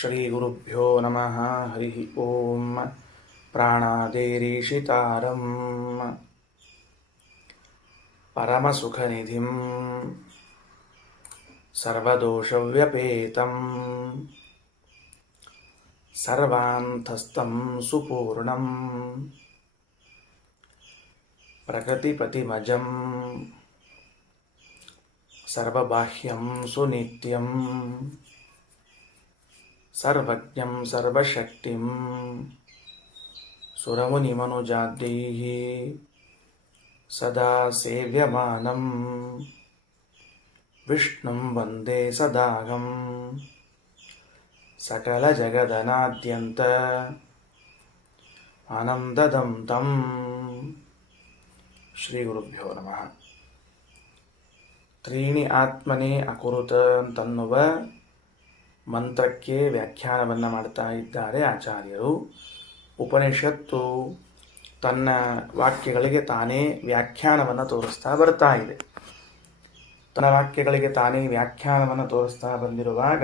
ಶ್ರೀಗುರುಭ್ಯೋ ನಮಃ ಹರಿ ಓಂ ಪ್ರಾಣಾದೇರೀಶಿತಾರಂ ಪರಮಸುಖನಿಧಿಂ ಸರ್ವದೋಷವ್ಯಪೇತಂ ಸರ್ವಾಂತಸ್ಥಂ ಸುಪೂರ್ಣಂ ಪ್ರಕೃತಿಪತಿಮಜಂ ಸರ್ವಬಾಹ್ಯಂ ಸುನಿತ್ಯಂ ಸರ್ವಜ್ಞಂ ಸರ್ವಶಕ್ತಿಂ ಸುರಮುನಿಮನುಜಾದ್ಯೈಃ ಸದಾ ಸೇವ್ಯಮಾನಂ ವಿಷ್ಣುಂ ವಂದೇ ಸದಾಹಂ ಸಕಲಜಗದನಾದ್ಯಂತ ಆನಂದದಂ ತಂ. ಶ್ರೀ ಗುರುಭ್ಯೋ ನಮಃ. ತ್ರೀಣಿ ಆತ್ಮನೇ ಅಕುರುತ ಅಂತನ್ನುವ ಮಂತ್ರಕ್ಕೆ ವ್ಯಾಖ್ಯಾನವನ್ನು ಮಾಡ್ತಾ ಇದ್ದಾರೆ ಆಚಾರ್ಯರು. ಉಪನಿಷತ್ತು ತನ್ನ ವಾಕ್ಯಗಳಿಗೆ ತಾನೇ ವ್ಯಾಖ್ಯಾನವನ್ನು ತೋರಿಸ್ತಾ ಬರ್ತಾ ಇದೆ. ತನ್ನ ವಾಕ್ಯಗಳಿಗೆ ತಾನೇ ವ್ಯಾಖ್ಯಾನವನ್ನು ತೋರಿಸ್ತಾ ಬಂದಿರುವಾಗ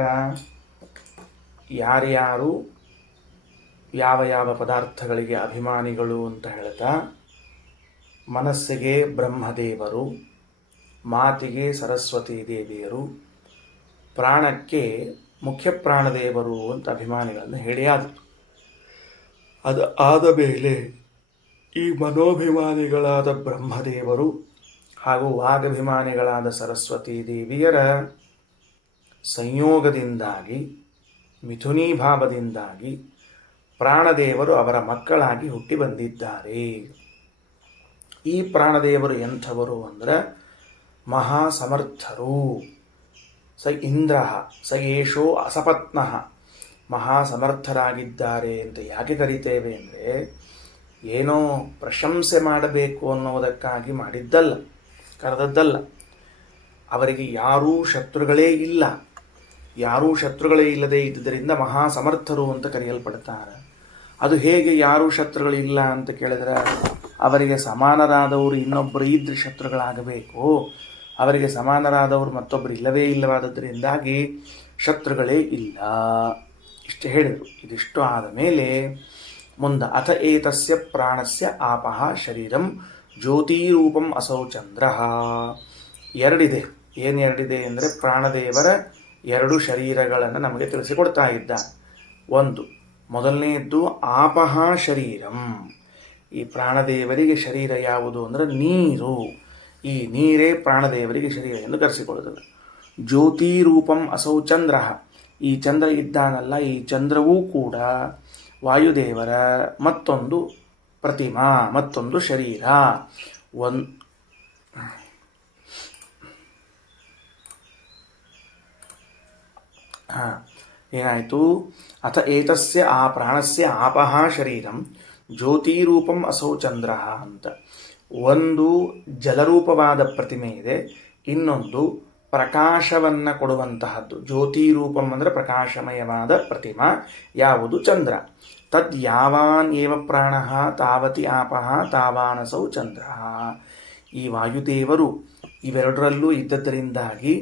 ಯಾರ್ಯಾರು ಯಾವ ಯಾವ ಪದಾರ್ಥಗಳಿಗೆ ಅಭಿಮಾನಿಗಳು ಅಂತ ಹೇಳ್ತಾ, ಮನಸ್ಸಿಗೆ ಬ್ರಹ್ಮದೇವರು, ಮಾತಿಗೆ ಸರಸ್ವತಿ ದೇವಿಯರು, ಪ್ರಾಣಕ್ಕೆ ಮುಖ್ಯ ಪ್ರಾಣದೇವರು ಅಂತ ಅಭಿಮಾನಿಗಳನ್ನು ಹೇಳಿ ಆದರು. ಅದು ಆದ ಮೇಲೆ ಈ ಮನೋಭಿಮಾನಿಗಳಾದ ಬ್ರಹ್ಮದೇವರು ಹಾಗೂ ವಾಗಭಿಮಾನಿಗಳಾದ ಸರಸ್ವತಿ ದೇವಿಯರ ಸಂಯೋಗದಿಂದಾಗಿ, ಮಿಥುನೀಭಾವದಿಂದಾಗಿ ಪ್ರಾಣದೇವರು ಅವರ ಮಕ್ಕಳಾಗಿ ಹುಟ್ಟಿ ಬಂದಿದ್ದಾರೆ. ಈ ಪ್ರಾಣದೇವರು ಎಂಥವರು ಅಂದರೆ ಮಹಾಸಮರ್ಥರು. ಸ ಇಂದ್ರ ಸ ಏಷೋ ಅಸಪತ್ನಃ, ಮಹಾಸಮರ್ಥರಾಗಿದ್ದಾರೆ ಅಂತ ಯಾಕೆ ಕರೀತೇವೆ ಅಂದರೆ, ಏನೋ ಪ್ರಶಂಸೆ ಮಾಡಬೇಕು ಅನ್ನೋದಕ್ಕಾಗಿ ಮಾಡಿದ್ದಲ್ಲ, ಕರೆದದ್ದಲ್ಲ. ಅವರಿಗೆ ಯಾರೂ ಶತ್ರುಗಳೇ ಇಲ್ಲ. ಯಾರೂ ಶತ್ರುಗಳೇ ಇಲ್ಲದೆ ಇದ್ದುದರಿಂದ ಮಹಾಸಮರ್ಥರು ಅಂತ ಕರೆಯಲ್ಪಡ್ತಾರೆ. ಅದು ಹೇಗೆ ಯಾರೂ ಶತ್ರುಗಳಿಲ್ಲ ಅಂತ ಕೇಳಿದ್ರೆ, ಅವರಿಗೆ ಸಮಾನರಾದವರು ಇನ್ನೊಬ್ಬರು ಇದ್ರೆ ಶತ್ರುಗಳಾಗಬೇಕು. ಅವರಿಗೆ ಸಮಾನರಾದವರು ಮತ್ತೊಬ್ಬರು ಇಲ್ಲವೇ ಇಲ್ಲವಾದದ್ದರಿಂದಾಗಿ ಶತ್ರುಗಳೇ ಇಲ್ಲ. ಇಷ್ಟು ಹೇಳಿದರು. ಇದಿಷ್ಟು ಆದ ಮೇಲೆ ಮುಂದೆ ಅಥ ಏತಸ್ಯ ಪ್ರಾಣಸ್ಯ ಆಪಃ ಶರೀರಂ ಜ್ಯೋತಿರೂಪಂ ಅಸೌ ಚಂದ್ರ. ಎರಡಿದೆ. ಏನು ಎರಡಿದೆ ಅಂದರೆ, ಪ್ರಾಣದೇವರ ಎರಡು ಶರೀರಗಳನ್ನು ನಮಗೆ ತಿಳಿಸಿಕೊಡ್ತಾ ಇದ್ದ. ಒಂದು ಮೊದಲನೆಯದ್ದು ಆಪಃ ಶರೀರಂ. ಈ ಪ್ರಾಣದೇವರಿಗೆ ಶರೀರ ಯಾವುದು ಅಂದರೆ ನೀರು. ಈ ನೀರೇ ಪ್ರಾಣದೇವರಿಗೆ ಶರೀರ ಎಂದು ಕರೆಸಿಕೊಳ್ಳುತ್ತದೆ. ಜ್ಯೋತಿರೂಪಂ ಅಸೌ ಚಂದ್ರ. ಈ ಚಂದ್ರ ಇದ್ದಾನಲ್ಲ, ಈ ಚಂದ್ರವೂ ಕೂಡ ವಾಯುದೇವರ ಮತ್ತೊಂದು ಪ್ರತಿಮಾ, ಮತ್ತೊಂದು ಶರೀರ. ಏನಾಯಿತು? ಅಥ ಏತಸ್ಯ ಆ ಪ್ರಾಣಸ್ಯ ಆಪಃ ಶರೀರಂ ಜ್ಯೋತಿರೂಪಂ ಅಸೌ ಚಂದ್ರ ಅಂತ. ಒಂದು ಜಲರೂಪವಾದ ಪ್ರತಿಮೆ ಇದೆ, ಇನ್ನೊಂದು ಪ್ರಕಾಶವನ್ನು ಕೊಡುವಂತಹದ್ದು. ಜ್ಯೋತಿರೂಪಂ ಅಂದರೆ ಪ್ರಕಾಶಮಯವಾದ ಪ್ರತಿಮಾ. ಯಾವುದು? ಚಂದ್ರ. ತದ್ ಯಾವಾನ್ ಏವ ಪ್ರಾಣ ತಾವತಿ ಆಪಃ ತಾವಾನಸೌ ಚಂದ್ರ. ಈ ವಾಯುದೇವರು ಇವೆರಡರಲ್ಲೂ ಇದ್ದದರಿಂದಾಗಿ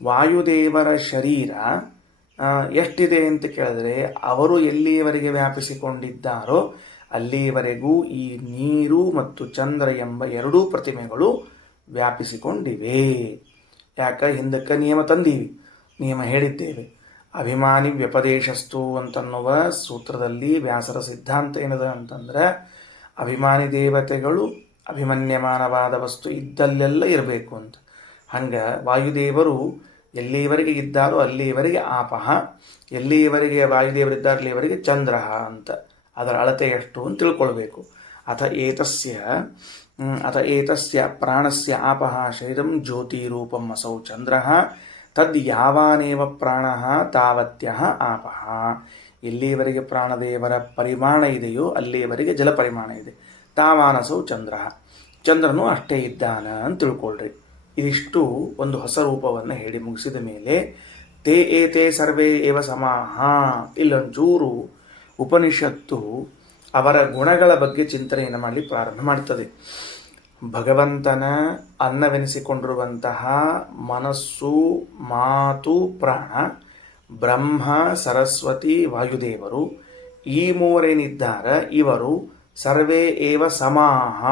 ವಾಯುದೇವರ ಶರೀರ ಎಷ್ಟಿದೆ ಅಂತ ಕೇಳಿದ್ರೆ, ಅವರು ಎಲ್ಲಿಯವರೆಗೆ ವ್ಯಾಪಿಸಿಕೊಂಡಿದ್ದಾರೋ ಅಲ್ಲಿಯವರೆಗೂ ಈ ನೀರು ಮತ್ತು ಚಂದ್ರ ಎಂಬ ಎರಡೂ ಪ್ರತಿಮೆಗಳು ವ್ಯಾಪಿಸಿಕೊಂಡಿವೆ. ಯಾಕೆ? ಹಿಂದಕ್ಕೆ ನಿಯಮ ತಂದೀವಿ, ನಿಯಮ ಹೇಳಿದ್ದೇವೆ. ಅಭಿಮಾನಿ ವ್ಯಪದೇಶಸ್ತು ಅಂತನ್ನುವ ಸೂತ್ರದಲ್ಲಿ ವ್ಯಾಸರ ಸಿದ್ಧಾಂತ ಏನದ ಅಂತಂದ್ರೆ, ಅಭಿಮಾನಿ ದೇವತೆಗಳು ಅಭಿಮನ್ಯಮಾನವಾದ ವಸ್ತು ಇದ್ದಲ್ಲೆಲ್ಲ ಇರಬೇಕು ಅಂತ. ಹಂಗೆ ವಾಯುದೇವರು ಎಲ್ಲಿಯವರೆಗೆ ಇದ್ದಾರೋ ಅಲ್ಲಿಯವರೆಗೆ ಆಪಃ, ಎಲ್ಲಿಯವರೆಗೆ ವಾಯುದೇವರಿದ್ದಾರೆ ಅಲ್ಲಿಯವರೆಗೆ ಚಂದ್ರ ಅಂತ. ಅದರ ಅಳತೆ ಎಷ್ಟು ಅಂತ ತಿಳ್ಕೊಳ್ಬೇಕು. ಅಥ ಏತಸ್ಯ ಪ್ರಾಣಸ್ಯ ಆಪಃ ಶರೀರಂ ಜ್ಯೋತಿರೂಪಂ ಅಸೌ ಚಂದ್ರ ತದ್ ಯಾವಾನೇವ ಪ್ರಾಣ ತಾವತ್ಯಃ ಆಪಃ. ಎಲ್ಲಿಯವರೆಗೆ ಪ್ರಾಣದೇವರ ಪರಿಮಾಣ ಇದೆಯೋ ಅಲ್ಲಿಯವರೆಗೆ ಜಲ ಪರಿಮಾಣ ಇದೆ. ತಾವಾನಸೌ ಚಂದ್ರ, ಚಂದ್ರನು ಅಷ್ಟೇ ಇದ್ದಾನ ಅಂತ ತಿಳ್ಕೊಳ್ರಿ. ಇದಿಷ್ಟು ಒಂದು ಹೊಸ ರೂಪವನ್ನು ಹೇಳಿ ಮುಗಿಸಿದ ಮೇಲೆ ತೇ ಏತೆ ಸರ್ವೇ ಏವ ಸಮಾಹ. ಇಲ್ಲೊಂಚೂರು ಉಪನಿಷತ್ತು ಅವರ ಗುಣಗಳ ಬಗ್ಗೆ ಚಿಂತನೆಯನ್ನು ಮಾಡಲಿ ಪ್ರಾರಂಭ ಮಾಡ್ತದೆ. ಭಗವಂತನ ಅನ್ನವೆನಿಸಿಕೊಂಡಿರುವಂತಹ ಮನಸ್ಸು, ಮಾತು, ಪ್ರಾಣ ಬ್ರಹ್ಮ, ಸರಸ್ವತಿ, ವಾಯುದೇವರು ಈ ಮೂವರೇನಿದ್ದಾರೆ ಇವರು ಸರ್ವೇ ಏವ ಸಮಾಹ,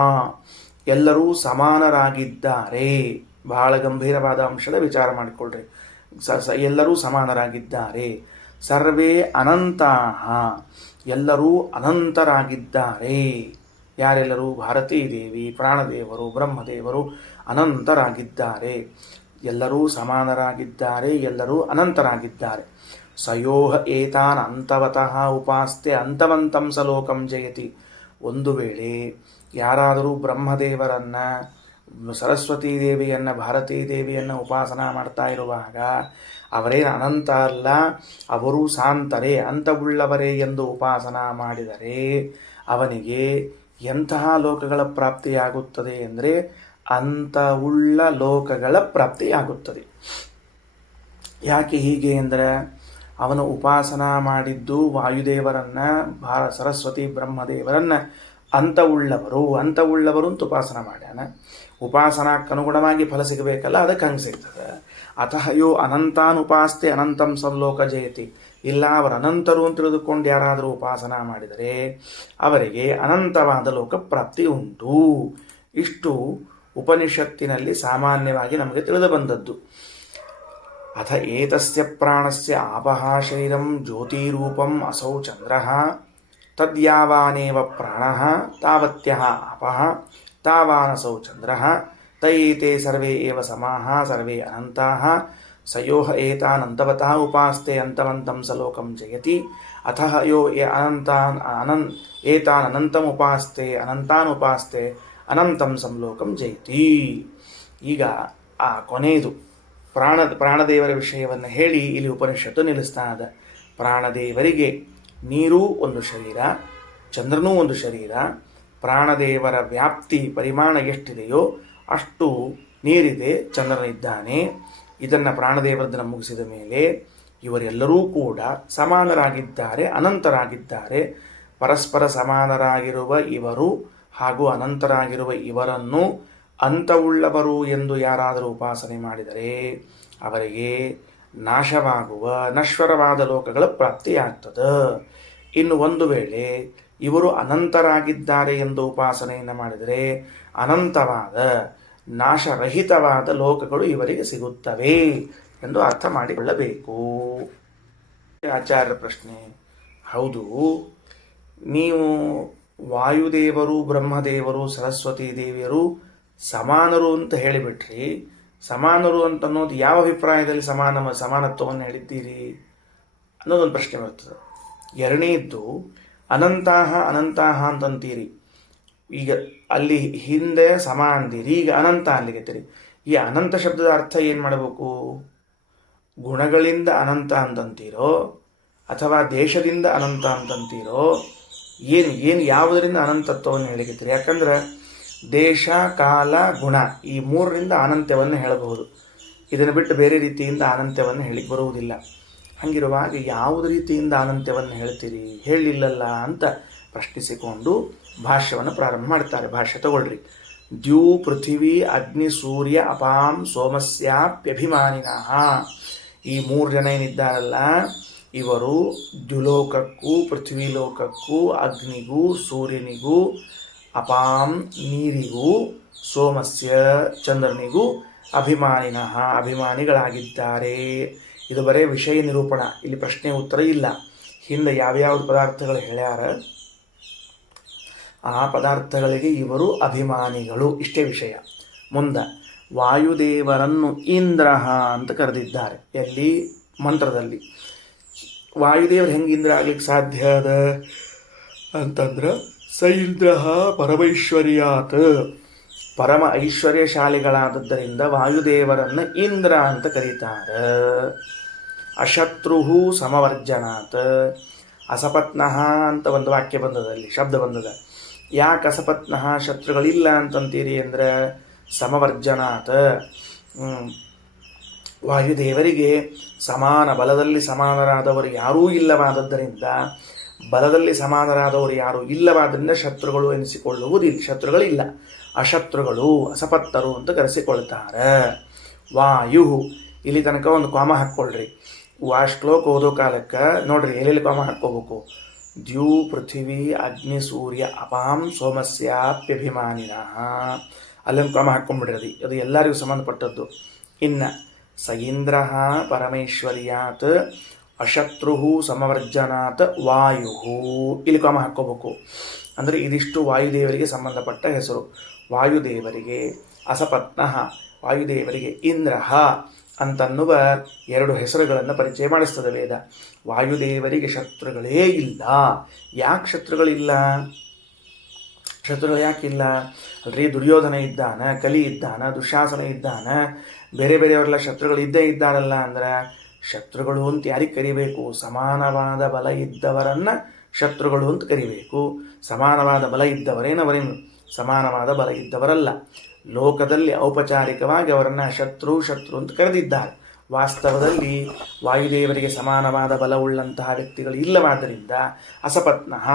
ಎಲ್ಲರೂ ಸಮಾನರಾಗಿದ್ದಾರೆ. ಬಹಳ ಗಂಭೀರವಾದ ಅಂಶದ ವಿಚಾರ ಮಾಡಿಕೊಳ್ಳ್ರಿ. ಎಲ್ಲರೂ ಸಮಾನರಾಗಿದ್ದಾರೆ. ಸರ್ವೇ ಅನಂತಾಹ, ಎಲ್ಲರೂ ಅನಂತರಾಗಿದ್ದಾರೆ. ಯಾರೆಲ್ಲರೂ? ಭಾರತೀ ದೇವಿ, ಪ್ರಾಣದೇವರು, ಬ್ರಹ್ಮದೇವರು ಅನಂತರಾಗಿದ್ದಾರೆ. ಎಲ್ಲರೂ ಸಮಾನರಾಗಿದ್ದಾರೆ, ಎಲ್ಲರೂ ಅನಂತರಾಗಿದ್ದಾರೆ. ಸಯೋಹ ಏತಾನ್ ಅಂತವತಃ ಉಪಾಸ್ತೆ ಅಂತವಂತಂ ಸಲೋಕಂ ಜಯತಿ. ಒಂದು ವೇಳೆ ಯಾರಾದರೂ ಬ್ರಹ್ಮದೇವರನ್ನ, ಸರಸ್ವತೀ ದೇವಿಯನ್ನು, ಭಾರತೀ ದೇವಿಯನ್ನು ಉಪಾಸನಾ ಮಾಡ್ತಾ ಇರುವಾಗ ಅವರೇನು ಅನಂತ ಅಲ್ಲ, ಅವರು ಶಾಂತರೇ, ಅಂತವುಳ್ಳವರೇ ಎಂದು ಉಪಾಸನಾ ಮಾಡಿದರೆ ಅವನಿಗೆ ಎಂತಹ ಲೋಕಗಳ ಪ್ರಾಪ್ತಿಯಾಗುತ್ತದೆ ಅಂದರೆ ಅಂತವುಳ್ಳ ಲೋಕಗಳ ಪ್ರಾಪ್ತಿಯಾಗುತ್ತದೆ. ಯಾಕೆ ಹೀಗೆ ಅಂದರೆ ಅವನು ಉಪಾಸನಾ ಮಾಡಿದ್ದು ವಾಯುದೇವರನ್ನ, ಸರಸ್ವತಿ ಬ್ರಹ್ಮದೇವರನ್ನ ಅಂತವುಳ್ಳವರು ಅಂತ ಉಪಾಸನ ಮಾಡ್ಯಾನ. ಉಪಾಸನಾಕ್ಕನುಗುಣವಾಗಿ ಫಲ ಸಿಗಬೇಕಲ್ಲ, ಅದಕ್ಕೆ ಹಂಗೆ ಸಿಗ್ತದೆ. ಅತಃ ಯೋ ಅನಂತಾನ್ ಉಪಾಸ್ತೆ ಅನಂತಂ ಸಂಲೋಕ ಜಯತಿ. ಇಲ್ಲ, ಅವರು ಅನಂತರು ಅಂತ ತಿಳಿದುಕೊಂಡು ಯಾರಾದರೂ ಉಪಾಸನಾ ಮಾಡಿದರೆ ಅವರಿಗೆ ಅನಂತವಾದ ಲೋಕ ಪ್ರಾಪ್ತಿ ಉಂಟು. ಇಷ್ಟು ಉಪನಿಷತ್ತಿನಲ್ಲಿ ಸಾಮಾನ್ಯವಾಗಿ ನಮಗೆ ತಿಳಿದು ಬಂದದ್ದು. ಅಥ ಏತಸ್ಯ ಪ್ರಾಣಸ್ಯ ಆಪಃ ಶರೀರಂ ಜ್ಯೋತಿರೂಪಂ ಅಸೌ ಚಂದ್ರಃ ತದ್ಯಾವಾನೇವ ಪ್ರಾಣಃ ತಾವತ್ಯಃ ಆಪಃ ತಾವಾನಸೌ ಚಂದ್ರಃ ತೈತೆ ಸರ್ವೇ ಏವ ಸಮಾಹ ಸರ್ವೇ ಅನಂತಾಃ ಸಯೋಹ ಏತಾನಂತವತಃ ಉಪಾಸ್ತೆ ಅಂತವಂತಂ ಸಲೋಕಂ ಜಯತಿ. ಅತಃ ಯೋ ಏತಾನ್ ಅನಂತಂ ಉಪಾಸ್ತೆ ಅನಂತಾನ್ ಉಪಾಸ್ತೆ ಅನಂತಂ ಸಂಲೋಕಂ ಜಯತಿ. ಈಗ ಆ ಕೊನೆಯದು ಪ್ರಾಣದೇವರ ವಿಷಯವನ್ನು ಹೇಳಿ ಇಲ್ಲಿ ಉಪನಿಷತ್ತು ನಿಲ್ಲಿಸ್ತಾ ಇದೆ. ಪ್ರಾಣದೇವರಿಗೆ ನೀರೂ ಒಂದು ಶರೀರ, ಚಂದ್ರನೂ ಒಂದು ಶರೀರ. ಪ್ರಾಣದೇವರ ವ್ಯಾಪ್ತಿ ಪರಿಮಾಣ ಎಷ್ಟಿದೆಯೋ ಅಷ್ಟು ನೀರಿದೆ, ಚಂದ್ರನಿದ್ದಾನೆ. ಇದನ್ನು ಪ್ರಾಣದೇವರದನ್ನು ಮುಗಿಸಿದ ಮೇಲೆ ಇವರೆಲ್ಲರೂ ಕೂಡ ಸಮಾನರಾಗಿದ್ದಾರೆ, ಅನಂತರಾಗಿದ್ದಾರೆ. ಪರಸ್ಪರ ಸಮಾನರಾಗಿರುವ ಇವರು ಹಾಗೂ ಅನಂತರಾಗಿರುವ ಇವರನ್ನು ಅಂತವುಳ್ಳವರು ಎಂದು ಯಾರಾದರೂ ಉಪಾಸನೆ ಮಾಡಿದರೆ ಅವರಿಗೆ ನಾಶವಾಗುವ ನಶ್ವರವಾದ ಲೋಕಗಳ ಪ್ರಾಪ್ತಿಯಾಗ್ತದೆ. ಇನ್ನು ಒಂದು ವೇಳೆ ಇವರು ಅನಂತರಾಗಿದ್ದಾರೆ ಎಂದು ಉಪಾಸನೆಯನ್ನು ಮಾಡಿದರೆ ಅನಂತವಾದ ನಾಶರಹಿತವಾದ ಲೋಕಗಳು ಇವರಿಗೆ ಸಿಗುತ್ತವೆ ಎಂದು ಅರ್ಥ ಮಾಡಿಕೊಳ್ಳಬೇಕು. ಆಚಾರ್ಯರ ಪ್ರಶ್ನೆ: ಹೌದು, ನೀವು ವಾಯುದೇವರು, ಬ್ರಹ್ಮದೇವರು, ಸರಸ್ವತಿ ದೇವಿಯರು ಸಮಾನರು ಅಂತ ಹೇಳಿಬಿಟ್ರಿ. ಸಮಾನರು ಅಂತ ಅನ್ನೋದು ಯಾವ ಅಭಿಪ್ರಾಯದಲ್ಲಿ ಸಮಾನತ್ವವನ್ನು ಹೇಳಿದ್ದೀರಿ ಅನ್ನೋದೊಂದು ಪ್ರಶ್ನೆ ಬರ್ತದೆ. ಎರಡನೇದ್ದು ಅನಂತಾಹ ಅಂತಂತೀರಿ. ಈಗ ಅಲ್ಲಿ ಹಿಂದೆ ಸಮ ಅಂದಿರಿ, ಈಗ ಅನಂತ ಅನ್ಲಿಕ್ಕೆ. ಈ ಅನಂತ ಶಬ್ದದ ಅರ್ಥ ಏನು ಮಾಡಬೇಕು? ಗುಣಗಳಿಂದ ಅನಂತ ಅಂತಂತೀರೋ ಅಥವಾ ದೇಶದಿಂದ ಅನಂತ ಅಂತಂತೀರೋ? ಏನು ಯಾವುದರಿಂದ ಅನಂತತ್ವವನ್ನು ಹೇಳಿಕತ್ತೀರಿ? ಯಾಕಂದ್ರೆ ದೇಶ, ಕಾಲ, ಗುಣ ಈ ಮೂರರಿಂದ ಅನಂತ್ಯವನ್ನು ಹೇಳಬಹುದು. ಇದನ್ನು ಬಿಟ್ಟು ಬೇರೆ ರೀತಿಯಿಂದ ಅನಂತ್ಯವನ್ನು ಹೇಳಿಕ್ಕೆ ಬರುವುದಿಲ್ಲ. ಹಾಗಿರುವಾಗ ಯಾವುದೇ ರೀತಿಯಿಂದ ಅನಂತ್ಯವನ್ನು ಹೇಳ್ತೀರಿ? ಹೇಳಿಲ್ಲಲ್ಲ ಅಂತ ಪ್ರಶ್ನಿಸಿಕೊಂಡು ಭಾಷ್ಯವನ್ನು ಪ್ರಾರಂಭ ಮಾಡ್ತಾರೆ. ಭಾಷ್ಯ ತಗೊಳ್ರಿ. ದ್ಯೂ ಪೃಥಿವಿ ಅಗ್ನಿ ಸೂರ್ಯ ಅಪಾಂ ಸೋಮಸ್ಯಾಪ್ಯಭಿಮಾನಿನಃ. ಈ ಮೂರು ಜನ ಏನಿದ್ದಾರಲ್ಲ ಇವರು ದ್ಯುಲೋಕಕ್ಕೂ, ಪೃಥ್ವಿ ಲೋಕಕ್ಕೂ, ಅಗ್ನಿಗೂ, ಸೂರ್ಯನಿಗೂ, ಅಪಾಂ ನೀರಿಗೂ, ಸೋಮಸ್ಯ ಚಂದ್ರನಿಗೂ ಅಭಿಮಾನಿನಃ ಅಭಿಮಾನಿಗಳಾಗಿದ್ದಾರೆ. ಇದು ಬರೇ ವಿಷಯ ನಿರೂಪಣ, ಇಲ್ಲಿ ಪ್ರಶ್ನೆ ಉತ್ತರ ಇಲ್ಲ. ಹಿಂದೆ ಯಾವ್ಯಾವ ಪದಾರ್ಥಗಳು ಹೇಳ್ಯಾರ ಆ ಪದಾರ್ಥಗಳಿಗೆ ಇವರು ಅಭಿಮಾನಿಗಳು, ಇಷ್ಟೇ ವಿಷಯ. ಮುಂದೆ ವಾಯುದೇವರನ್ನು ಇಂದ್ರ ಅಂತ ಕರೆದಿದ್ದಾರೆ. ಎಲ್ಲಿ? ಮಂತ್ರದಲ್ಲಿ. ವಾಯುದೇವರು ಹೆಂಗೆ ಇಂದ್ರ ಆಗ್ಲಿಕ್ಕೆ ಸಾಧ್ಯ ಅದ ಅಂತಂದ್ರೆ ಸ ಇಂದ್ರ ಪರಮೈಶ್ವರ್ಯಾತ್, ಪರಮ ಐಶ್ವರ್ಯಶಾಲಿಗಳಾದದ್ದರಿಂದ ವಾಯುದೇವರನ್ನು ಇಂದ್ರ ಅಂತ ಕರೀತಾರೆ. ಅಶತ್ರು ಸಮವರ್ಜನಾತ್, ಅಸಪತ್ನಃ ಅಂತ ಒಂದು ವಾಕ್ಯ ಬಂದದ, ಅಲ್ಲಿ ಶಬ್ದ ಬಂದದ. ಯಾಕೆ ಅಸಪತ್ನಃ ಶತ್ರುಗಳಿಲ್ಲ ಅಂತಂತೀರಿ ಅಂದರೆ ಸಮವರ್ಜನಾತ್, ವಾಯುದೇವರಿಗೆ ಸಮಾನ ಬಲದಲ್ಲಿ ಸಮಾನರಾದವರು ಯಾರೂ ಇಲ್ಲವಾದದ್ದರಿಂದ, ಬಲದಲ್ಲಿ ಸಮಾನರಾದವರು ಯಾರೂ ಇಲ್ಲವಾದ್ದರಿಂದ ಶತ್ರುಗಳು ಎನಿಸಿಕೊಳ್ಳುವುದಿಲ್ಲ, ಶತ್ರುಗಳಿಲ್ಲ. ಅಶತ್ರುಗಳು, ಅಸಪತ್ತರು ಅಂತ ಕರೆಸಿಕೊಳ್ತಾರೆ. ವಾಯು, ಇಲ್ಲಿ ತನಕ ಒಂದು ಕಾಮ ಹಾಕ್ಕೊಳ್ರಿ. ಶ್ಲೋಕ ಓದೋ ಕಾಲಕ್ಕೆ ನೋಡ್ರಿ ಎಲ್ಲೆಲ್ಲಿ ಕಾಮ ಹಾಕ್ಕೋಬೇಕು. ದ್ಯೂ ಪೃಥಿವಿ ಅಗ್ನಿ ಸೂರ್ಯ ಅಪಾಂ ಸೋಮಸ್ಯಾಪ್ಯಭಿಮಾನಿನಃ ಅಲ್ಲೊಂದು ಕಾಮ ಹಾಕ್ಕೊಂಡ್ಬಿಡ್ರಿ. ಅದು ಎಲ್ಲರಿಗೂ ಸಂಬಂಧಪಟ್ಟದ್ದು. ಇನ್ನು ಸ ಇಂದ್ರ ಪರಮೇಶ್ವರ್ಯಾತ್ ಅಶತ್ರು ಸಮವರ್ಜನಾತ್ ವಾಯು ಇಲ್ಲಿ ಕಾಮ ಹಾಕ್ಕೋಬೇಕು. ಅಂದರೆ ಇದಿಷ್ಟು ವಾಯುದೇವರಿಗೆ ಸಂಬಂಧಪಟ್ಟ ಹೆಸರು. ವಾಯುದೇವರಿಗೆ ಅಸಪತ್ನಃ, ವಾಯುದೇವರಿಗೆ ಇಂದ್ರ ಅಂತನ್ನುವ 2 ಹೆಸರುಗಳನ್ನು ಪರಿಚಯ ಮಾಡಿಸ್ತದೆ ವೇದ. ವಾಯುದೇವರಿಗೆ ಶತ್ರುಗಳೇ ಇಲ್ಲ. ಯಾಕೆ ಶತ್ರುಗಳಿಲ್ಲ? ಶತ್ರುಗಳು ಯಾಕಿಲ್ಲ ಅಲ್ರಿ? ದುರ್ಯೋಧನ ಇದ್ದಾನ, ಕಲಿ ಇದ್ದಾನ, ದುಶಾಸನ ಇದ್ದಾನ, ಬೇರೆ ಬೇರೆಯವರೆಲ್ಲ ಶತ್ರುಗಳು ಇದ್ದೇ ಇದ್ದಾರಲ್ಲ. ಅಂದ್ರೆ ಶತ್ರುಗಳು ಅಂತ ಯಾರಿಗೆ ಕರಿಬೇಕು? ಸಮಾನವಾದ ಬಲ ಇದ್ದವರನ್ನ ಶತ್ರುಗಳು ಅಂತ ಕರಿಬೇಕು. ಸಮಾನವಾದ ಬಲ ಇದ್ದವರೇನವರೇನು? ಸಮಾನವಾದ ಬಲ ಇದ್ದವರಲ್ಲ. ಲೋಕದಲ್ಲಿ ಔಪಚಾರಿಕವಾಗಿ ಅವರನ್ನು ಶತ್ರು ಅಂತ ಕರೆದಿದ್ದಾರೆ. ವಾಸ್ತವದಲ್ಲಿ ವಾಯುದೇವರಿಗೆ ಸಮಾನವಾದ ಬಲವುಳ್ಳಂತಹ ವ್ಯಕ್ತಿಗಳು ಇಲ್ಲವಾದ್ದರಿಂದ ಅಸಪತ್ನಃ,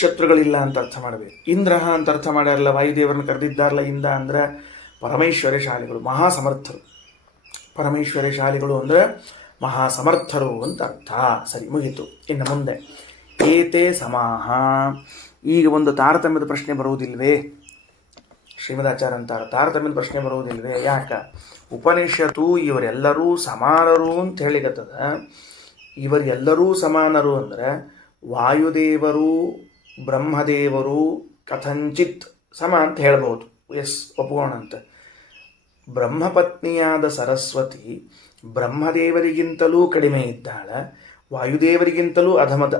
ಶತ್ರುಗಳಿಲ್ಲ ಅಂತ ಅರ್ಥ ಮಾಡಬೇಕು. ಇಂದ್ರ ಅಂತ ಅರ್ಥ ಮಾಡ್ಯಾರಲ್ಲ, ವಾಯುದೇವರನ್ನು ಕರೆದಿದ್ದಾರಲ್ಲ. ಇಂದ ಅಂದರೆ ಪರಮೇಶ್ವರಶಾಲಿಗಳು, ಮಹಾಸಮರ್ಥರು. ಪರಮೇಶ್ವರಶಾಲಿಗಳು ಅಂದರೆ ಮಹಾಸಮರ್ಥರು ಅಂತ ಅರ್ಥ. ಸರಿ, ಮುಗೀತು. ಇನ್ನು ಮುಂದೆ ಏತೆ ಸಮಾಹ. ಈಗ ಒಂದು ತಾರತಮ್ಯದ ಪ್ರಶ್ನೆ ಬರುವುದಿಲ್ವೇ? ಶ್ರೀಮದಾಚಾರ್ಯ ಅಂತಾರೆ, ತಾರತಮ್ಯದ ಪ್ರಶ್ನೆ ಬರುವುದಿಲ್ವೇ? ಯಾಕ? ಉಪನಿಷತ್ತು ಇವರೆಲ್ಲರೂ ಸಮಾನರು ಅಂತ ಹೇಳಿಗತ್ತದ. ಇವರೆಲ್ಲರೂ ಸಮಾನರು ಅಂದರೆ ವಾಯುದೇವರು ಬ್ರಹ್ಮದೇವರು ಕಥಂಚಿತ್ ಸಮ ಅಂತ ಹೇಳ್ಬೋದು. ಎಸ್, ಒಪ್ಕೋಣಂತ. ಬ್ರಹ್ಮಪತ್ನಿಯಾದ ಸರಸ್ವತಿ ಬ್ರಹ್ಮದೇವರಿಗಿಂತಲೂ ಕಡಿಮೆ ಇದ್ದಾಳೆ, ವಾಯುದೇವರಿಗಿಂತಲೂ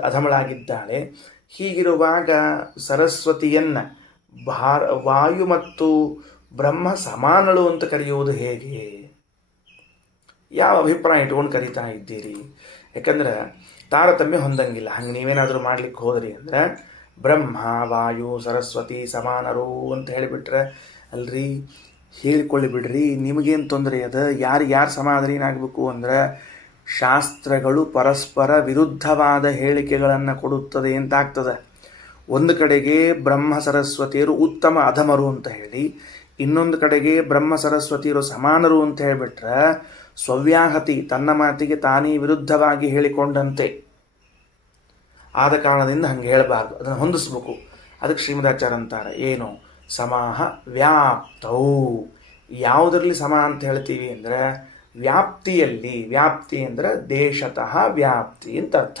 ಅಧಮಳಾಗಿದ್ದಾಳೆ. ಹೀಗಿರುವಾಗ ಸರಸ್ವತಿಯನ್ನ ವಾಯು ಮತ್ತು ಬ್ರಹ್ಮ ಸಮಾನಳು ಅಂತ ಕರೆಯುವುದು ಹೇಗೆ? ಯಾವ ಅಭಿಪ್ರಾಯ ಇಟ್ಕೊಂಡು ಕರೀತಾ ಇದ್ದೀರಿ? ಯಾಕಂದ್ರೆ ತಾರತಮ್ಯ ಹೊಂದಂಗಿಲ್ಲ. ಹಂಗೆ ನೀವೇನಾದರೂ ಮಾಡ್ಲಿಕ್ಕೆ ಹೋದ್ರಿ ಅಂದರೆ ಬ್ರಹ್ಮ ವಾಯು ಸರಸ್ವತಿ ಸಮಾನರು ಅಂತ ಹೇಳಿಬಿಟ್ರೆ ಅಲ್ರಿ, ಹೇಳಿಕೊಳ್ಳಿ ಬಿಡ್ರಿ, ನಿಮಗೇನು ತೊಂದರೆ ಅದ? ಯಾರು ಸಮಾಧಾನನಾಗಬೇಕು ಅಂದ್ರೆ ಶಾಸ್ತ್ರಗಳು ಪರಸ್ಪರ ವಿರುದ್ಧವಾದ ಹೇಳಿಕೆಗಳನ್ನು ಕೊಡುತ್ತದೆ ಅಂತ ಆಗ್ತದೆ. ಒಂದು ಕಡೆಗೆ ಬ್ರಹ್ಮ ಸರಸ್ವತಿಯರು ಉತ್ತಮ ಅಧಮರು ಅಂತ ಹೇಳಿ, ಇನ್ನೊಂದು ಕಡೆಗೆ ಬ್ರಹ್ಮ ಸರಸ್ವತಿಯರು ಸಮಾನರು ಅಂತ ಹೇಳಿಬಿಟ್ರೆ ಸ್ವವ್ಯಾಹತಿ, ತನ್ನ ಮಾತಿಗೆ ತಾನೇ ವಿರುದ್ಧವಾಗಿ ಹೇಳಿಕೊಂಡಂತೆ. ಆದ ಕಾರಣದಿಂದ ಹಂಗೆ ಹೇಳಬಾರ್ದು, ಅದನ್ನು ಹೊಂದಿಸ್ಬೇಕು. ಅದಕ್ಕೆ ಶ್ರೀಮದಾಚಾರ್ಯ ಅಂತಾರೆ ಏನು? ಸಮಾಹ ವ್ಯಾಪ್ತೌ. ಯಾವುದರಲ್ಲಿ ಸಮ ಅಂತ ಹೇಳ್ತೀವಿ ಅಂದರೆ ವ್ಯಾಪ್ತಿಯಲ್ಲಿ. ವ್ಯಾಪ್ತಿ ಅಂದರೆ ದೇಶತಃ ವ್ಯಾಪ್ತಿ ಅಂತ ಅರ್ಥ.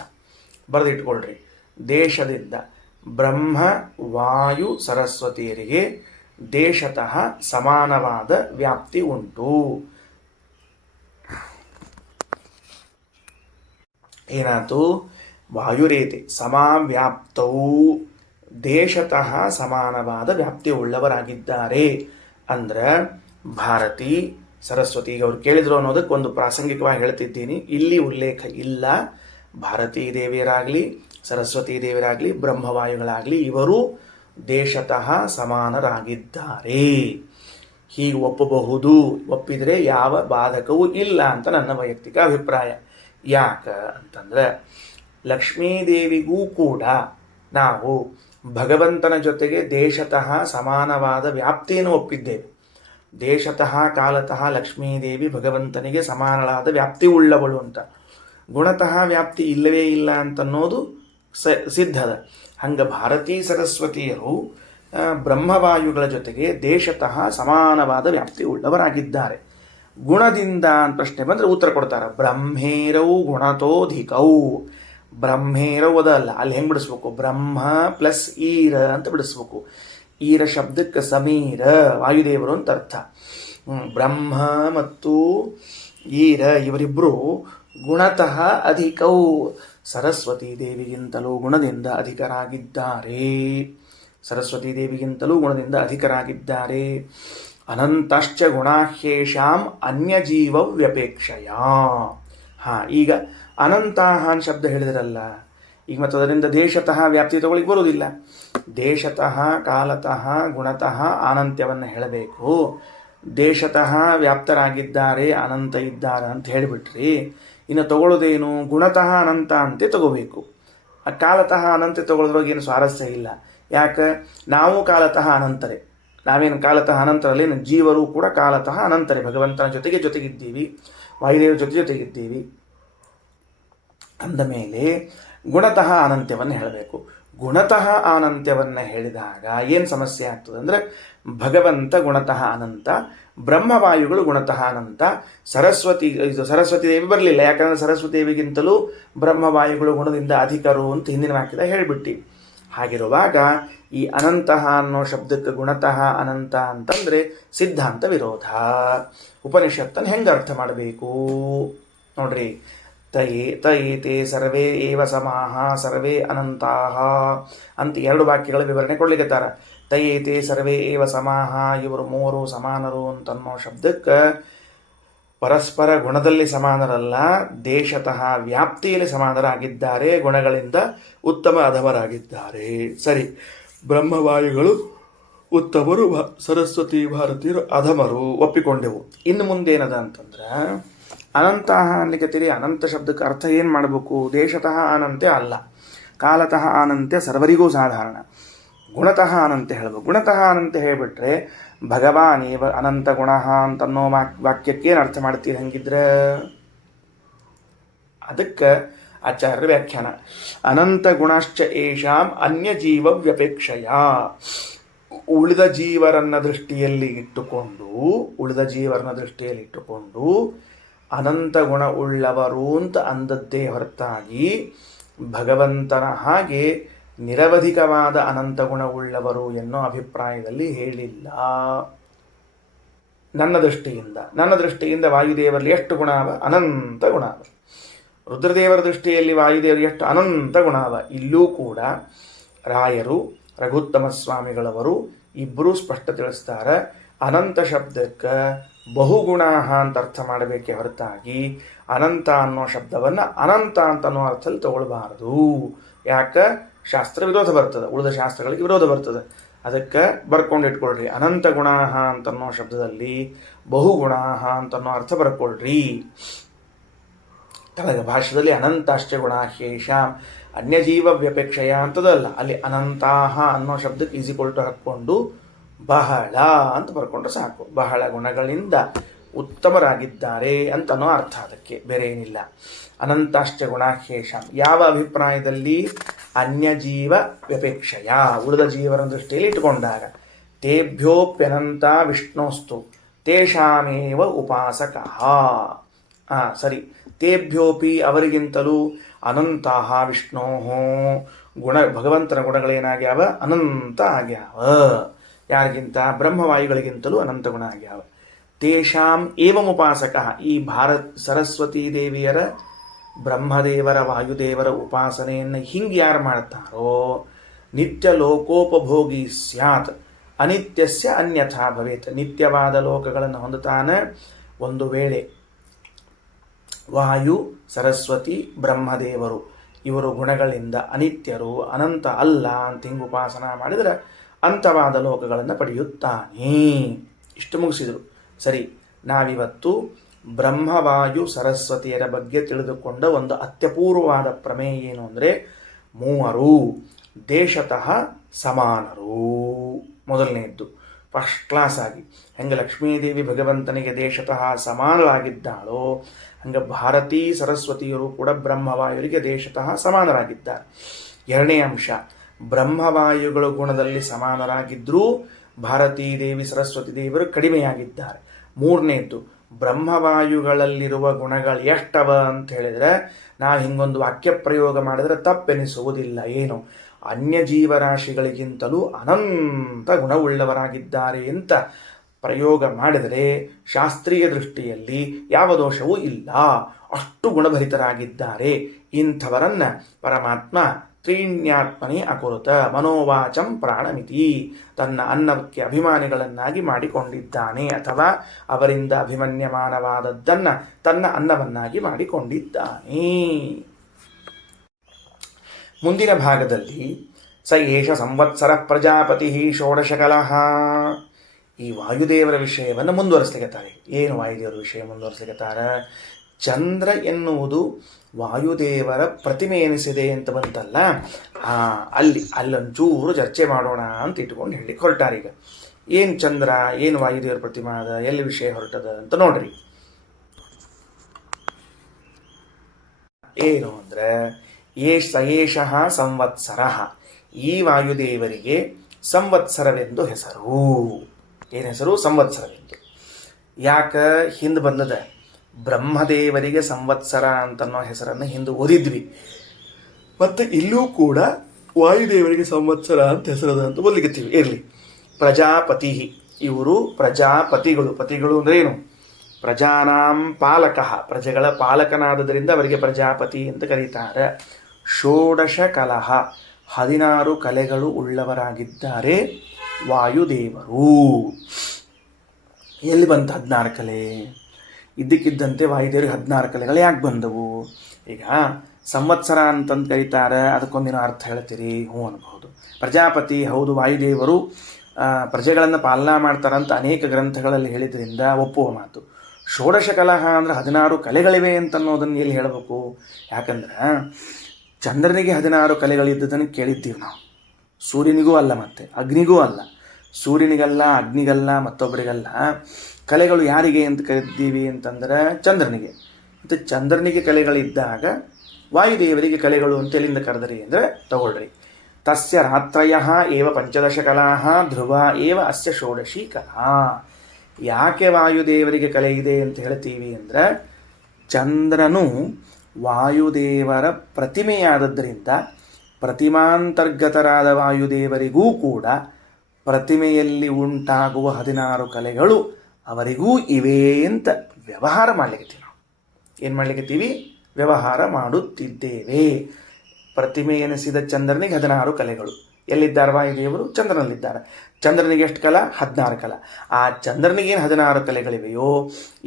ಬರೆದಿಟ್ಕೊಳ್ರಿ. ದೇಶದಿಂದ ಬ್ರಹ್ಮ ವಾಯು ಸರಸ್ವತಿಯರಿಗೆ ದೇಶತಃ ಸಮಾನವಾದ ವ್ಯಾಪ್ತಿ ಉಂಟು. ಏನಾಯ್ತು? ವಾಯುರೇತೆ ಸಮಾವ್ಯಾಪ್ತವು ದೇಶತಃ ಸಮಾನವಾದ ವ್ಯಾಪ್ತಿ ಉಳ್ಳವರಾಗಿದ್ದಾರೆ. ಅಂದ್ರೆ ಭಾರತಿ ಸರಸ್ವತಿ, ಈಗ ಅವ್ರು ಕೇಳಿದ್ರು ಅನ್ನೋದಕ್ಕೆ ಒಂದು ಪ್ರಾಸಂಗಿಕವಾಗಿ ಹೇಳ್ತಿದ್ದೀನಿ. ಇಲ್ಲಿ ಉಲ್ಲೇಖ ಇಲ್ಲ. ಭಾರತೀ ದೇವಿಯರಾಗಲಿ ಸರಸ್ವತಿ ದೇವಿಯರಾಗಲಿ ಬ್ರಹ್ಮವಾಯುಗಳಾಗಲಿ ಇವರು ದೇಶತಃ ಸಮಾನರಾಗಿದ್ದಾರೆ. ಹೀಗೆ ಒಪ್ಪಬಹುದು. ಒಪ್ಪಿದರೆ ಯಾವ ಬಾಧಕವೂ ಇಲ್ಲ ಅಂತ ನನ್ನ ವೈಯಕ್ತಿಕ ಅಭಿಪ್ರಾಯ. ಯಾಕ ಅಂತಂದ್ರೆ ಲಕ್ಷ್ಮೀದೇವಿಗೂ ಕೂಡ ನಾವು ಭಗವಂತನ ಜೊತೆಗೆ ದೇಶತಃ ಸಮಾನವಾದ ವ್ಯಾಪ್ತಿಯನ್ನು ಒಪ್ಪಿದ್ದೇವೆ. ದೇಶತಃ ಕಾಲತಃ ಲಕ್ಷ್ಮೀದೇವಿ ಭಗವಂತನಿಗೆ ಸಮಾನವಾದ ವ್ಯಾಪ್ತಿ ಉಳ್ಳವಳು ಅಂತ. ಗುಣತಃ ವ್ಯಾಪ್ತಿ ಇಲ್ಲವೇ ಇಲ್ಲ ಅಂತನ್ನೋದು ಸಿದ್ಧದ. ಹಂಗ ಭಾರತೀ ಸರಸ್ವತಿಯರು ಬ್ರಹ್ಮವಾಯುಗಳ ಜೊತೆಗೆ ದೇಶತಃ ಸಮಾನವಾದ ವ್ಯಾಪ್ತಿ ಉಳ್ಳವರಾಗಿದ್ದಾರೆ. ಗುಣದಿಂದ ಅಂತ ಪ್ರಶ್ನೆ ಬಂದರೆ ಉತ್ತರ ಕೊಡ್ತಾರೆ. ಬ್ರಹ್ಮೇರವು ಗುಣತೋಧಿಕೌ. ಬ್ರಹ್ಮೇರವು ಅದಲ್ಲ, ಅಲ್ಲಿ ಹೆಂಗೆ ಬಿಡಿಸ್ಬೇಕು? ಬ್ರಹ್ಮ ಪ್ಲಸ್ ಈರ ಅಂತ ಬಿಡಿಸ್ಬೇಕು. ಈರ ಶಬ್ದಕ್ಕೆ ಸಮೀರ ವಾಯುದೇವರು ಅಂತ ಅರ್ಥ. ಬ್ರಹ್ಮ ಮತ್ತು ಈರ ಇವರಿಬ್ಬರು ಗುಣತಃ ಅಧಿಕೌ, ಸರಸ್ವತೀ ದೇವಿಗಿಂತಲೂ ಗುಣದಿಂದ ಅಧಿಕರಾಗಿದ್ದಾರೆ. ಸರಸ್ವತೀ ದೇವಿಗಿಂತಲೂ ಗುಣದಿಂದ ಅಧಿಕರಾಗಿದ್ದಾರೆ. ಅನಂತಶ್ಚ ಗುಣಾಹ್ಯೇಷಾಂ ಅನ್ಯಜೀವ ವ್ಯಪೇಕ್ಷಯ. ಈಗ ಅನಂತಾಹ ಶಬ್ದ ಹೇಳಿದ್ರಲ್ಲ, ಈಗ ಮತ್ತು ಅದರಿಂದ ದೇಶತಃ ವ್ಯಾಪ್ತಿ ತಗೊಳ್ಳಿಕ್ಕೆ ಬರುವುದಿಲ್ಲ. ದೇಶತಃ ಕಾಲತಃ ಗುಣತಃ ಅನಂತ್ಯವನ್ನು ಹೇಳಬೇಕು. ದೇಶತಃ ವ್ಯಾಪ್ತರಾಗಿದ್ದಾರೆ ಅನಂತ ಇದ್ದಾರೆ ಅಂತ ಹೇಳಿಬಿಟ್ರಿ. ಇನ್ನು ತಗೊಳ್ಳೋದೇನು? ಗುಣತಃ ಅನಂತ ಅಂತೆ ತಗೋಬೇಕು. ಕಾಲತಃ ಅನಂತ ತಗೊಳ್ಳೋದ್ರಾಗ ಏನು ಸ್ವಾರಸ್ಯ ಇಲ್ಲ. ಯಾಕೆ? ನಾವು ಕಾಲತಃ ಅನಂತರೇ. ನಾವೇನು ಕಾಲತಃ ಅನಂತರಲ್ಲಿ ಜೀವರು ಕೂಡ ಕಾಲತಃ ಅನಂತರೇ. ಭಗವಂತನ ಜೊತೆಗಿದ್ದೀವಿ. ವಾಯುದೇವರ ಜೊತೆಗಿದ್ದೀವಿ ಅಂದ ಮೇಲೆ ಗುಣತಃ ಅನಂತ್ಯವನ್ನು ಹೇಳಬೇಕು. ಗುಣತಃ ಅನಂತ್ಯವನ್ನು ಹೇಳಿದಾಗ ಏನು ಸಮಸ್ಯೆ ಆಗ್ತದೆ ಅಂದರೆ, ಭಗವಂತ ಗುಣತಃ ಅನಂತ, ಬ್ರಹ್ಮವಾಯುಗಳು ಗುಣತಃ ಅನಂತ, ಸರಸ್ವತಿ ದೇವಿ ಬರಲಿಲ್ಲ. ಯಾಕಂದರೆ ಸರಸ್ವತಿ ದೇವಿಗಿಂತಲೂ ಬ್ರಹ್ಮವಾಯುಗಳು ಗುಣದಿಂದ ಅಧಿಕರು ಅಂತ ಹಿಂದಿನ ವಾಕ್ಯದ ಹೇಳಿಬಿಟ್ಟು. ಹಾಗಿರುವಾಗ ಈ ಅನಂತಹ ಅನ್ನೋ ಶಬ್ದಕ್ಕೆ ಗುಣತಃ ಅನಂತ ಅಂತಂದರೆ ಸಿದ್ಧಾಂತ ವಿರೋಧ. ಉಪನಿಷತ್ತನ್ನು ಹೆಂಗೆ ಅರ್ಥ ಮಾಡಬೇಕು ನೋಡ್ರಿ. ತಯೇತೆ ಸರ್ವೇ ಏವ ಸಮಾಹ ಸರ್ವೇ ಅನಂತಾಹ ಅಂತ 2 ವಾಕ್ಯಗಳ ವಿವರಣೆ ಕೊಡ್ಲಿಕ್ಕತ್ತಾರ. ತಯೇತೆ ಸರ್ವೇ ಏವ ಸಮಾಹ, ಇವರು ಮೂವರು ಸಮಾನರು ಅಂತನ್ನೋ ಶಬ್ದಕ್ಕೆ ಪರಸ್ಪರ ಗುಣದಲ್ಲಿ ಸಮಾನರಲ್ಲ, ದೇಶತಃ ವ್ಯಾಪ್ತಿಯಲ್ಲಿ ಸಮಾನರಾಗಿದ್ದಾರೆ, ಗುಣಗಳಿಂದ ಉತ್ತಮ ಅಧಮರಾಗಿದ್ದಾರೆ. ಸರಿ, ಬ್ರಹ್ಮವಾಯುಗಳು ಉತ್ತಮರು, ಸರಸ್ವತಿ ಭಾರತೀಯರು ಅಧಮರು, ಒಪ್ಪಿಕೊಂಡೆವು. ಇನ್ನು ಮುಂದೇನದ ಅಂತಂದ್ರೆ, ಅನಂತಹ ಅನ್ಲಿಕ್ಕತ್ತೀರಿ. ಅನಂತ ಶಬ್ದಕ್ಕೆ ಅರ್ಥ ಏನು ಮಾಡಬೇಕು? ದೇಶತಃ ಅನಂತ್ಯ ಅಲ್ಲ, ಕಾಲತಃ ಅನಂತ್ಯ ಸರ್ವರಿಗೂ ಸಾಧಾರಣ. ಗುಣತಃ ಅನಂತ್ಯ ಹೇಳಬೇಕು. ಗುಣತಃ ಅನಂತ್ಯ ಹೇಳಿಬಿಟ್ರೆ ಭಗವಾನ್ ಏವ ಅನಂತ ಗುಣ ಅಂತನ್ನೋ ವಾಕ್ಯಕ್ಕೇನು ಅರ್ಥ ಮಾಡ್ತೀರಿ ಹಂಗಿದ್ರೆ? ಅದಕ್ಕೆ ಆಚಾರ್ಯರ ವ್ಯಾಖ್ಯಾನ, ಅನಂತ ಗುಣಶ್ಚ ಏಷಾಂ ಅನ್ಯ ಜೀವ ವ್ಯಪೇಕ್ಷಯ. ಉಳಿದ ಜೀವರನ್ನ ದೃಷ್ಟಿಯಲ್ಲಿ ಇಟ್ಟುಕೊಂಡು ಅನಂತ ಗುಣ ಉಳ್ಳವರು ಅಂತ ಅಂದದ್ದೇ ಹೊರತಾಗಿ ಭಗವಂತನ ಹಾಗೆ ನಿರವಧಿಕವಾದ ಅನಂತ ಗುಣ ಉಳ್ಳವರು ಎನ್ನೋ ಅಭಿಪ್ರಾಯದಲ್ಲಿ ಹೇಳಿಲ್ಲ. ನನ್ನ ದೃಷ್ಟಿಯಿಂದ ವಾಯುದೇವರಲ್ಲಿ ಎಷ್ಟು ಗುಣ ಅವ? ಅನಂತ ಗುಣ ಅವ. ರುದ್ರದೇವರ ದೃಷ್ಟಿಯಲ್ಲಿ ವಾಯುದೇವರು ಎಷ್ಟು ಅನಂತ ಗುಣ ಅವ. ಇಲ್ಲೂ ಕೂಡ ರಾಯರು, ರಘುತ್ತಮ ಸ್ವಾಮಿಗಳವರು ಇಬ್ಬರೂ ಸ್ಪಷ್ಟ ತಿಳಿಸ್ತಾರೆ, ಅನಂತ ಶಬ್ದಕ್ಕೆ ಬಹುಗುಣ ಅಂತ ಅರ್ಥ ಮಾಡಬೇಕೇ ಹೊರತಾಗಿ ಅನಂತ ಅನ್ನೋ ಶಬ್ದವನ್ನು ಅನಂತ ಅಂತ ಅನ್ನೋ ಅರ್ಥದಲ್ಲಿ ತಗೊಳ್ಬಾರದು. ಯಾಕೆ? ಶಾಸ್ತ್ರ ವಿರೋಧ ಬರ್ತದೆ, ಉಳಿದ ಶಾಸ್ತ್ರಗಳಿಗೆ ವಿರೋಧ ಬರ್ತದೆ. ಅದಕ್ಕೆ ಬರ್ಕೊಂಡಿಟ್ಕೊಳ್ರಿ, ಅನಂತ ಗುಣ ಅಂತನ್ನೋ ಶಬ್ದದಲ್ಲಿ ಬಹುಗುಣ ಅಂತನ್ನೋ ಅರ್ಥ ಬರ್ಕೊಳ್ರಿ. ಕೆಳಗೆ ಭಾಷೆದಲ್ಲಿ ಅನಂತಾಶ್ಚ ಗುಣಾಹ್ಯೇಷ ಅನ್ಯಜೀವ ವ್ಯಪೇಕ್ಷೆಯ ಅಂತದಲ್ಲ, ಅಲ್ಲಿ ಅನಂತಾಹ ಅನ್ನೋ ಶಬ್ದಕ್ಕೆ ಈಸಿಕೊಲ್ಟು ಹಾಕ್ಕೊಂಡು ಬಹಳ ಅಂತ ಬರ್ಕೊಂಡ್ರೆ ಸಾಕು. ಬಹಳ ಗುಣಗಳಿಂದ ಉತ್ತಮರಾಗಿದ್ದಾರೆ ಅಂತನೋ ಅರ್ಥ, ಅದಕ್ಕೆ ಬೇರೆ ಏನಿಲ್ಲ. ಅನಂತಾಶ್ಚ ಗುಣಾಹ್ಯೇಷ ಯಾವ ಅಭಿಪ್ರಾಯದಲ್ಲಿ? ಅನ್ಯಜೀವ ವ್ಯಪೇಕ್ಷೆಯ, ಉಳಿದ ಜೀವನ ದೃಷ್ಟಿಯಲ್ಲಿ ಇಟ್ಟುಕೊಂಡಾಗ. ತೇಭ್ಯೋಪ್ಯನಂತ ವಿಷ್ಣೋಸ್ತು ತೇಷಾಮೇವ ಉಪಾಸಕಃ. ಸರಿ, ತೇಭ್ಯೋಪಿ ಅವರಿಗಿಂತಲೂ ಅನಂತಾಹ ವಿಷ್ಣೋ ಭಗವಂತನ ಗುಣಗಳೇನಾಗ್ಯಾವ? ಅನಂತ ಆಗ್ಯಾವ. ಯಾರಿಗಿಂತ? ಬ್ರಹ್ಮವಾಯುಗಳಿಗಿಂತಲೂ ಅನಂತ ಗುಣ ಆಗ್ಯಾವ. ತೇಷಾಂ ಏವಂ ಉಪಾಸಕಃ, ಈ ಸರಸ್ವತೀ ದೇವಿಯರ, ಬ್ರಹ್ಮದೇವರ, ವಾಯುದೇವರ ಉಪಾಸನೆಯನ್ನು ಹಿಂಗೆ ಯಾರು ಮಾಡ್ತಾರೋ, ನಿತ್ಯ ಲೋಕೋಪಭೋಗಿ ಸ್ಯಾತ್ ಅನಿತ್ಯಸ್ಯ ಅನ್ಯಥಾ ಭವೇತ್. ನಿತ್ಯವಾದ ಲೋಕಗಳನ್ನು ಹೊಂದುತ್ತಾನೆ. ಒಂದು ವೇಳೆ ವಾಯು, ಸರಸ್ವತಿ, ಬ್ರಹ್ಮದೇವರು ಇವರು ಗುಣಗಳಿಂದ ಅನಿತ್ಯರು, ಅನಂತ ಅಲ್ಲ ಅಂತ ಹಿಂಗೆ ಉಪಾಸನ ಮಾಡಿದರೆ ಅಂತವಾದ ಲೋಕಗಳನ್ನು ಪಡೆಯುತ್ತಾನೆ. ಇಷ್ಟು ಮುಗಿಸಿದರು. ಸರಿ, ನಾವಿವತ್ತು ಬ್ರಹ್ಮವಾಯು ಸರಸ್ವತಿಯರ ಬಗ್ಗೆ ತಿಳಿದುಕೊಂಡ ಒಂದು ಅತ್ಯಪೂರ್ವವಾದ ಪ್ರಮೇಯ ಏನು ಅಂದರೆ, ಮೂವರು ದೇಶತಃ ಸಮಾನರು. ಮೊದಲನೆಯದ್ದು ಫಸ್ಟ್ ಕ್ಲಾಸ್ ಆಗಿ ಹೆಂಗೆ ಲಕ್ಷ್ಮೀದೇವಿ ಭಗವಂತನಿಗೆ ದೇಶತಃ ಸಮಾನರಾಗಿದ್ದಾಳೋ, ಹಂಗೆ ಭಾರತೀ ಸರಸ್ವತಿಯರು ಕೂಡ ಬ್ರಹ್ಮವಾಯುರಿಗೆ ದೇಶತಃ ಸಮಾನರಾಗಿದ್ದಾರೆ. ಎರಡನೇ ಅಂಶ, ಬ್ರಹ್ಮವಾಯುಗಳು ಗುಣದಲ್ಲಿ ಸಮಾನರಾಗಿದ್ದರೂ ಭಾರತೀ ದೇವಿ ಸರಸ್ವತಿ ದೇವಿಯರು ಕಡಿಮೆಯಾಗಿದ್ದಾರೆ. ಮೂರನೇದ್ದು, ಬ್ರಹ್ಮವಾಯುಗಳಲ್ಲಿರುವ ಗುಣಗಳು ಎಷ್ಟವ ಅಂತ ಹೇಳಿದರೆ ನಾವು ಹಿಂಗೊಂದು ವಾಕ್ಯ ಪ್ರಯೋಗ ಮಾಡಿದರೆ ತಪ್ಪೆನಿಸುವುದಿಲ್ಲ. ಏನು? ಅನ್ಯ ಜೀವರಾಶಿಗಳಿಗಿಂತಲೂ ಅನಂತ ಗುಣವುಳ್ಳವರಾಗಿದ್ದಾರೆ ಅಂತ ಪ್ರಯೋಗ ಮಾಡಿದರೆ ಶಾಸ್ತ್ರೀಯ ದೃಷ್ಟಿಯಲ್ಲಿ ಯಾವ ದೋಷವೂ ಇಲ್ಲ. ಅಷ್ಟು ಗುಣಭರಿತರಾಗಿದ್ದಾರೆ. ಇಂಥವರನ್ನ ಪರಮಾತ್ಮ ತ್ರೀಣ್ಯಾತ್ಮನೇ ಅಕುರುತ ಮನೋವಾಚಂ ಪ್ರಾಣಮಿತಿ, ತನ್ನ ಅನ್ನಕ್ಕೆ ಅಭಿಮಾನಿಗಳನ್ನಾಗಿ ಮಾಡಿಕೊಂಡಿದ್ದಾನೆ, ಅಥವಾ ಅವರಿಂದ ಅಭಿಮನ್ಯಮಾನವಾದದ್ದನ್ನು ತನ್ನ ಅನ್ನವನ್ನಾಗಿ ಮಾಡಿಕೊಂಡಿದ್ದಾನೆ. ಮುಂದಿನ ಭಾಗದಲ್ಲಿ ಸ ಏಷ ಸಂವತ್ಸರ ಪ್ರಜಾಪತಿ ಷೋಡಶಕಲಃ, ಈ ವಾಯುದೇವರ ವಿಷಯವನ್ನು ಮುಂದುವರಿಸಲಿಕ್ಕತ್ತಾರೆ. ಏನು ವಾಯುದೇವರ ವಿಷಯ ಮುಂದುವರಿಸಲಿಕ್ಕತ್ತಾರೆ? ಚಂದ್ರ ಎನ್ನುವುದು ವಾಯುದೇವರ ಪ್ರತಿಮೆ ಎನಿಸಿದೆ ಅಂತ ಬಂತಲ್ಲ, ಅಲ್ಲೊಂಚೂರು ಚರ್ಚೆ ಮಾಡೋಣ ಅಂತ ಇಟ್ಕೊಂಡು ಹೇಳಲಿಕ್ಕೆ ಹೊರಟಾರೀಗ. ಏನು ಚಂದ್ರ, ಏನು ವಾಯುದೇವರ ಪ್ರತಿಮೆ ಅದ, ಎಲ್ಲಿ ವಿಷಯ ಹೊರಟದ ಅಂತ ನೋಡ್ರಿ. ಏನು ಅಂದರೆ ಸಯೇಷಃ ಸಂವತ್ಸರ, ಈ ವಾಯುದೇವರಿಗೆ ಸಂವತ್ಸರವೆಂದು ಹೆಸರು. ಏನು ಹೆಸರು? ಸಂವತ್ಸರವೆಂದು. ಯಾಕೆ ಹಿಂದೆ ಬಂದದ? ಬ್ರಹ್ಮದೇವರಿಗೆ ಸಂವತ್ಸರ ಅಂತನ್ನೋ ಹೆಸರನ್ನು ಹಿಂದೆ ಓದಿದ್ವಿ. ಮತ್ತು ಇಲ್ಲೂ ಕೂಡ ವಾಯುದೇವರಿಗೆ ಸಂವತ್ಸರ ಅಂತ ಹೆಸರದ ಅಂತ ಓದಲಿಕ್ಕತ್ತೀವಿ. ಇರಲಿ. ಪ್ರಜಾಪತಿ, ಇವರು ಪ್ರಜಾಪತಿಗಳು. ಪತಿಗಳು ಅಂದ್ರೆ ಏನು? ಪ್ರಜಾನಾಂ ಪಾಲಕ, ಪ್ರಜೆಗಳ ಪಾಲಕನಾದದರಿಂದ ಅವರಿಗೆ ಪ್ರಜಾಪತಿ ಅಂತ ಕರೀತಾರೆ. ಷೋಡಶ ಕಲಹ, 16 ಕಲೆಗಳು ಉಳ್ಳವರಾಗಿದ್ದಾರೆ ವಾಯುದೇವರು. ಎಲ್ಲಿ ಬಂತು 16 ಕಲೆ? ಇದ್ದಕ್ಕಿದ್ದಂತೆ ವಾಯುದೇವರಿಗೆ 16 ಕಲೆಗಳು ಯಾಕೆ ಬಂದವು? ಈಗ ಸಂವತ್ಸರ ಅಂತಂದು ಕರೀತಾರೆ, ಅದಕ್ಕೊಂದಿನ ಅರ್ಥ ಹೇಳ್ತೀರಿ, ಹ್ಞೂ ಅನ್ಬಹುದು. ಪ್ರಜಾಪತಿ, ಹೌದು ವಾಯುದೇವರು ಪ್ರಜೆಗಳನ್ನು ಪಾಲನಾ ಮಾಡ್ತಾರಂತ ಅನೇಕ ಗ್ರಂಥಗಳಲ್ಲಿ ಹೇಳಿದ್ರಿಂದ ಒಪ್ಪುವ ಮಾತು. ಷೋಡಶ ಕಲಹ ಅಂದರೆ 16 ಕಲೆಗಳಿವೆ ಅಂತನ್ನೋದನ್ನು ಎಲ್ಲಿ ಹೇಳಬೇಕು? ಯಾಕಂದ್ರೆ ಚಂದ್ರನಿಗೆ 16 ಕಲೆಗಳಿದ್ದದನ್ನು ಕೇಳಿದ್ದೀವಿ ನಾವು. ಸೂರ್ಯನಿಗೂ ಅಲ್ಲ, ಮತ್ತೆ ಅಗ್ನಿಗೂ ಅಲ್ಲ. ಸೂರ್ಯನಿಗಲ್ಲ, ಅಗ್ನಿಗಲ್ಲ, ಮತ್ತೊಬ್ಬರಿಗಲ್ಲ. ಕಲೆಗಳು ಯಾರಿಗೆ ಅಂತ ಕರಿದ್ದೀವಿ ಅಂತಂದ್ರೆ ಚಂದ್ರನಿಗೆ. ಮತ್ತು ಚಂದ್ರನಿಗೆ ಕಲೆಗಳಿದ್ದಾಗ ವಾಯುದೇವರಿಗೆ ಕಲೆಗಳು ಅಂತ ಎಲ್ಲಿಂದ ಕರೆದರಿ ಅಂದರೆ ತಗೊಳ್ರಿ. ತಸ್ಯ ರಾತ್ರಯ ಏವ 15 ಕಲಾಃ ಧ್ರುವ ಏವ ಅಸ್ಯ ಷೋಡಶಿ ಕಲಾ. ಯಾಕೆ ವಾಯುದೇವರಿಗೆ ಕಲೆ ಇದೆ ಅಂತ ಹೇಳ್ತೀವಿ ಅಂದರೆ ಚಂದ್ರನು ವಾಯುದೇವರ ಪ್ರತಿಮೆಯಾದದ್ದರಿಂದ ಪ್ರತಿಮಾಂತರ್ಗತರಾದ ವಾಯುದೇವರಿಗೂ ಕೂಡ ಪ್ರತಿಮೆಯಲ್ಲಿ ಉಂಟಾಗುವ 16 ಕಲೆಗಳು ಅವರಿಗೂ ಇವೆ ಅಂತ ವ್ಯವಹಾರ ಮಾಡ್ಲಿಕ್ಕತ್ತೀವಿ ನಾವು. ಏನು ಮಾಡ್ಲಿಕ್ಕತ್ತೀವಿ? ವ್ಯವಹಾರ ಮಾಡುತ್ತಿದ್ದೇವೆ. ಪ್ರತಿಮೆ ಎನಿಸಿದ ಚಂದ್ರನಿಗೆ 16 ಕಲೆಗಳು. ಎಲ್ಲಿದ್ದಾರೆ ವಾಯುದೇವರು? ಚಂದ್ರನಲ್ಲಿದ್ದಾರೆ. ಚಂದ್ರನಿಗೆ ಎಷ್ಟು ಕಲ? 16 ಕಲ. ಆ ಚಂದ್ರನಿಗೇನು 16 ಕಲೆಗಳಿವೆಯೋ